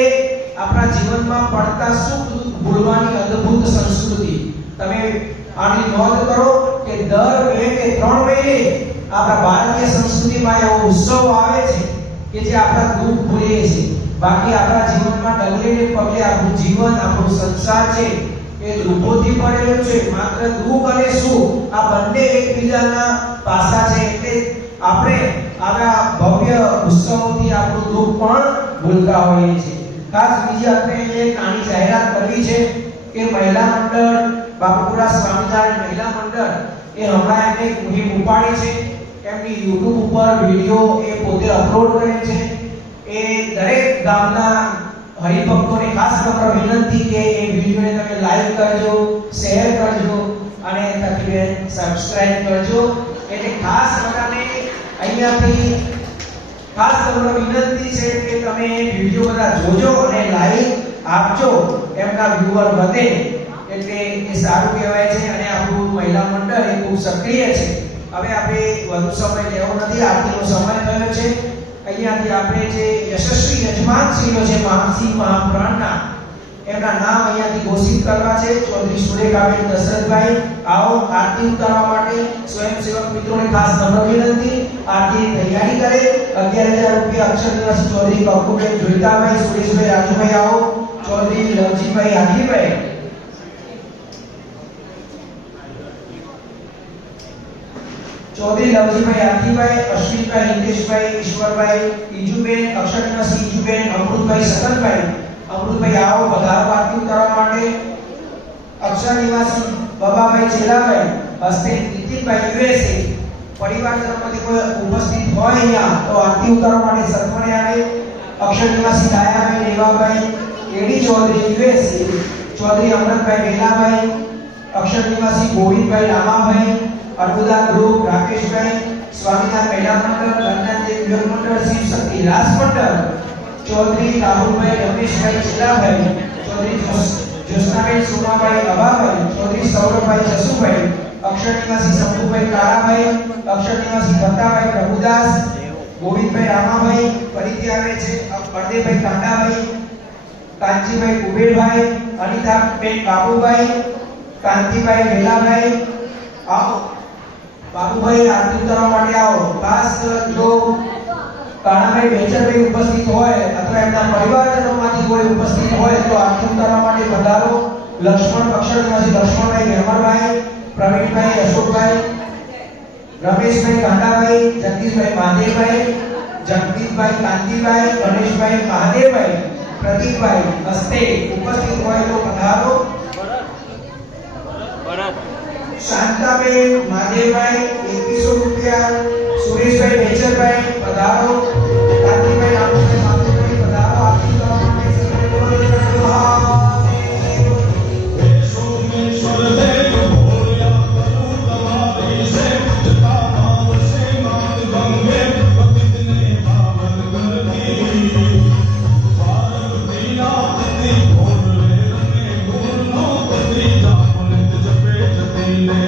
આપણા જીવનમાં પડતા સુખ દુઃખ ભૂલવાની અદ્ભુત સંસ્કૃતિ. તમે આની નોંધ કરો કે દર 2 કે 3 મહિને આપણા ભારતીય સંસ્કૃતિમાં એવો ઉત્સવ આવે છે કે જે આપણા દુઃખ ભૂલીએ છે. બાકી આપણા જીવનમાં ડગલે ને પગલે આપણું જીવન, આપણો સંસાર છે એ દુઃખોથી ભરેલું છે. માત્ર દુઃખ અને સુખ આ બંને એકબીજાના પાસા છે. એટલે આપણે આવા ભવ્ય ઉત્સવોથી આપણું દુઃખ પણ ભૂલતા હોઈએ છીએ. ખાસ બીજી આપણે એક નાની જાહેરાત કરવી છે કે મહિલા મંડળ, બાપુપુરા સ્વામિનારાયણ મહિલા મંડળ એ હમણાં એમને એક મુહિમ ઉપાડી છે. એમની YouTube ઉપર વિડિયો એ પોતે અપલોડ કરે છે. એ દરેક ગામના હરિભક્તોને ખાસ નમ્ર વિનંતી કે એ વિડિયોને તમે લાઈક કરજો, શેર કરજો અને તકરીબન સબસ્ક્રાઇબ કરજો. એટલે ખાસ બધાને અહીંયાથી ખાસ નમ્ર વિનંતી છે કે તમે વિડિયો બધા જોજો અને લાઈક આપજો, એમના વ્યુઅર વધે એટલે એ સારું કહેવાય છે. અને આપણું મહિલા મંડળ એ ખૂબ સક્રિય છે. હવે આપણે વધુ સમય લેવો નથી, આરતીનો સમય થયો છે. અહીંયાથી આપણે જે યશસ્વી યજમાનશ્રીઓ છે મહાસિંહ મહાપુરાણના, એમના નામ અહીંયાથી ઘોષિત કરવા છે. ચૌધરી સુરેખાબેન દશરથભાઈ, આવો આરતી ઉતારવા માટે. સ્વયંસેવક મિત્રોને ખાસ નમ્ર વિનંતી, આરતીની તૈયારી કરે. 11,000 રૂપિયા અક્ષર નિવાસી ચૌધરી કપૂરબેન જોઈતાભાઈ, સુરેશભાઈ રાજુભાઈ આવો. ચૌધરી લવજીભાઈ હાજીભાઈ, ચૌધરી લવજીભાઈ હાથીભાઈ, અશ્વિનભાઈ હિતેશભાઈ, ઈશ્વરભાઈ, ઈજુબેન, અક્ષર નિવાસી ઈજુબેન, અમૃતભાઈ સતનભાઈ. અમૃતભાઈ આવો પધારો આરતી ઉતારવા માટે. અક્ષર નિવાસી બાબાભાઈ ચેલાભાઈ, હસ્તે નીતિનભાઈ યુએસએ. પરિવારજનોમાંથી કોઈ ઉપસ્થિત હોય અહીંયા તો આરતી ઉતારવા માટે સત્વરે આવે. અક્ષર નિવાસી દાયાભાઈ રેવાભાઈ, એડી ચૌધરી યુએસએ. ચૌધરી અમૃતભાઈ વેલાભાઈ, અક્ષર નિવાસી ગોવિંદભાઈ રામાભાઈ, અર્બુદા ગ્રુપ રાકેશભાઈ, સ્વામિનારાયણ મહિલા મંડળ, ગણનાદેવ યોગ મંડળ, શિવ શક્તિ રાસ મંડળ. ચૌધરી રાહુલભાઈ રમેશભાઈ ચિલાભાઈ, ચૌધરી જ્યોત્સનાબેન સોમાભાઈ અભાભાઈ, ચૌધરી સૌરભભાઈ જસુભાઈ, અક્ષર નિવાસી શંભુભાઈ કાળાભાઈ, અક્ષર નિવાસી ભટ્ટાભાઈ પ્રભુદાસ, ગોવિંદભાઈ રામાભાઈ. ફરીથી આવે છે અરદેભાઈ કાંડાભાઈ, કાંચીભાઈ કુબેરભાઈ, અનિતાબેન બાબુભાઈ, કાંતિભાઈ વેલાભાઈ. આવો બાબુભાઈ આરતી ઉતારવા માટે આવો. ખાસ જો કાનાભાઈ બેચરભાઈ ઉપસ્થિત હોય અથવા એમના પરિવારજનોમાંથી કોઈ ઉપસ્થિત હોય તો આરતી ઉતારવા માટે પધારો. લક્ષ્મણ અક્ષર નિવાસી લક્ષ્મણભાઈ વેમરભાઈ, પ્રવીણભાઈ અશોકભાઈ, રમેશભાઈ કાંડાભાઈ, જગદીશભાઈ મહાદેવભાઈ, જગદીશભાઈ કાંતિભાઈ, ગણેશભાઈ મહાદેવભાઈ, પ્રદીપભાઈ હસ્તે ઉપસ્થિત હોય તો પધારો. શાંતાબેન મહાદેવભાઈ 2100 રૂપિયા. સુરેશભાઈ બેચરભાઈ પધારો. કાંતિભાઈ રામભાઈ મહાદેવભાઈ પધારો. આરતી કરવા માટે સર્વે બોલો.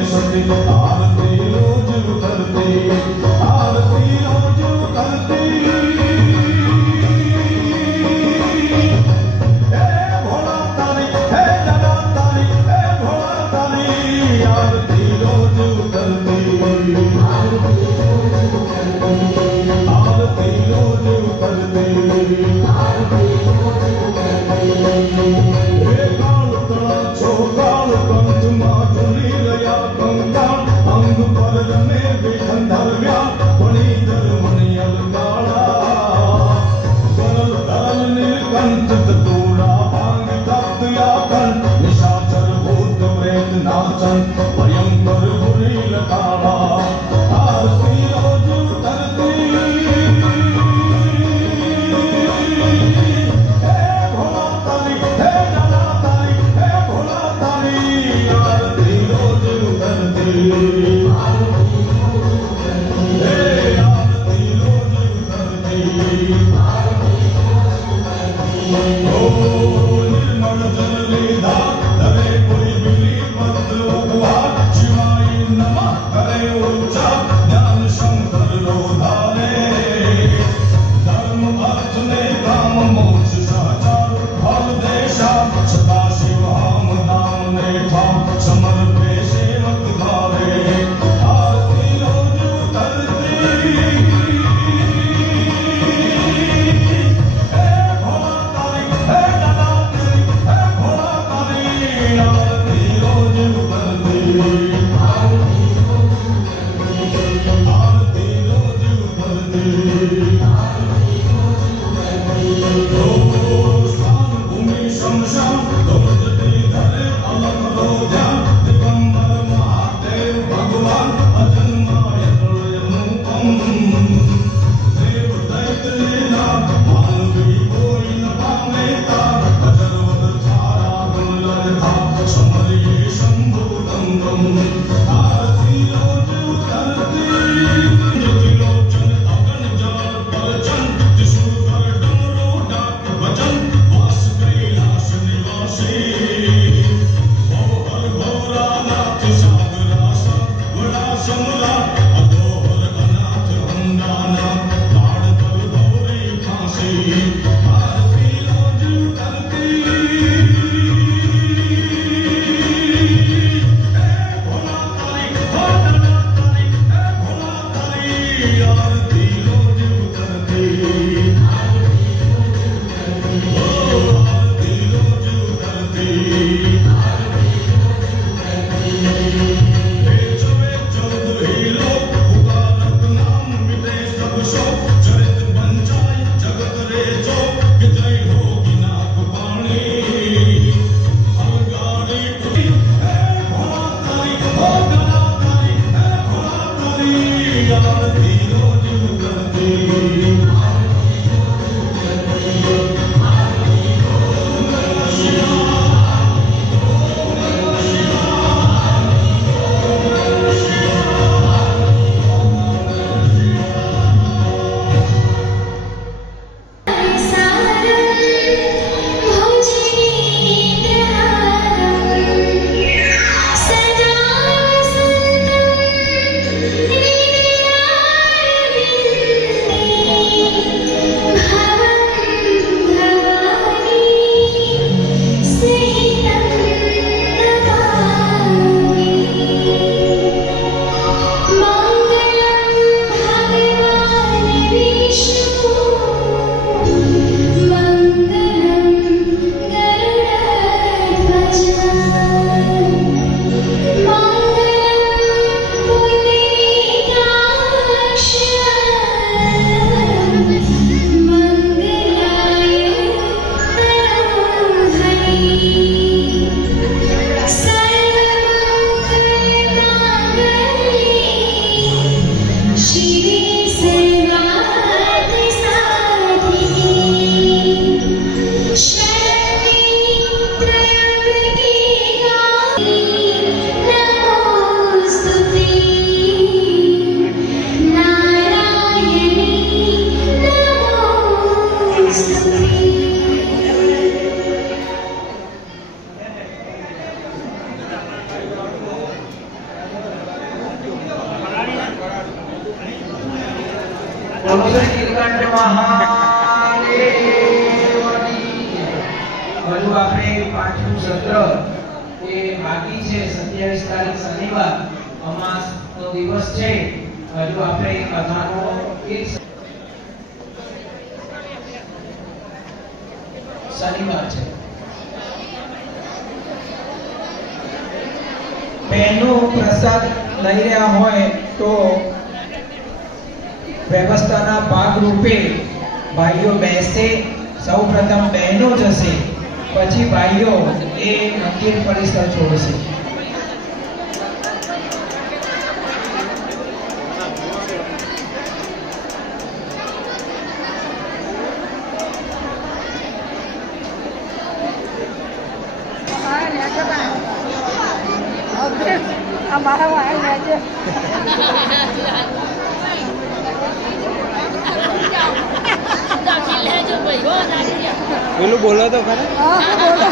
सती आरती रोज उतरती, आरती रोज उतरती। हे भोला तारी, हे जगा तारी, हे भोला तारी, आरती रोज उतरती, आरती रोज उतरती। हे काल तड़ा छोकाल कंठ माधुरी रया कंगाल, अंग पर रमे विखंडर व्याल, फणीधर मणियल काला, करल धरल नीलकंठ तूड़ा भांग तप्त याकन, निशाचर भूत प्रेत नाचन, भयंकर बुरी लकाला, आरती रोज उतरती। हे भोला तारी, हे जगा तारी, हे भोला तारी, आरती रोज उतरती, हे आरती रोज उतरती। ओ निर्मल जल लीधा धरे कोई मिली मंत्र उपहार, शिवाय नमः करे उच्चार, ज्ञान शंकर रोधारे, धर्म अर्थ ने काम मोक्ष सहचार, फल देशा सदा शिव हम नाम ने ठाम, समर्पे सेवक धारे, आरती रोज उतरती। हे भोला तारी, हे जगा तारी, हे भोला तारी, आरती रोज उतरती, आरती रोज उतरती। બોલો શ્રી નીલકંઠ મહાદેવની જય. હજુ આપણે પાંચમું સત્ર એ બાકી છે. 27 તારીખ શનિવાર અમાસનો દિવસ છે. હજુ આપણે કથાનો એક શનિવાર છે. બહેનો પ્રસાદ લઈ રહ્યા હોય તો વ્યવસ્થાના ભાગરૂપે ભાઈઓ બેસે. સૌપ્રથમ બહેનો જશે, પછી ભાઈઓ એ મંદિર પરિસર છોડશે. અમારા વાય લેજે પેલું બોલો તો ખરા. હા બોલો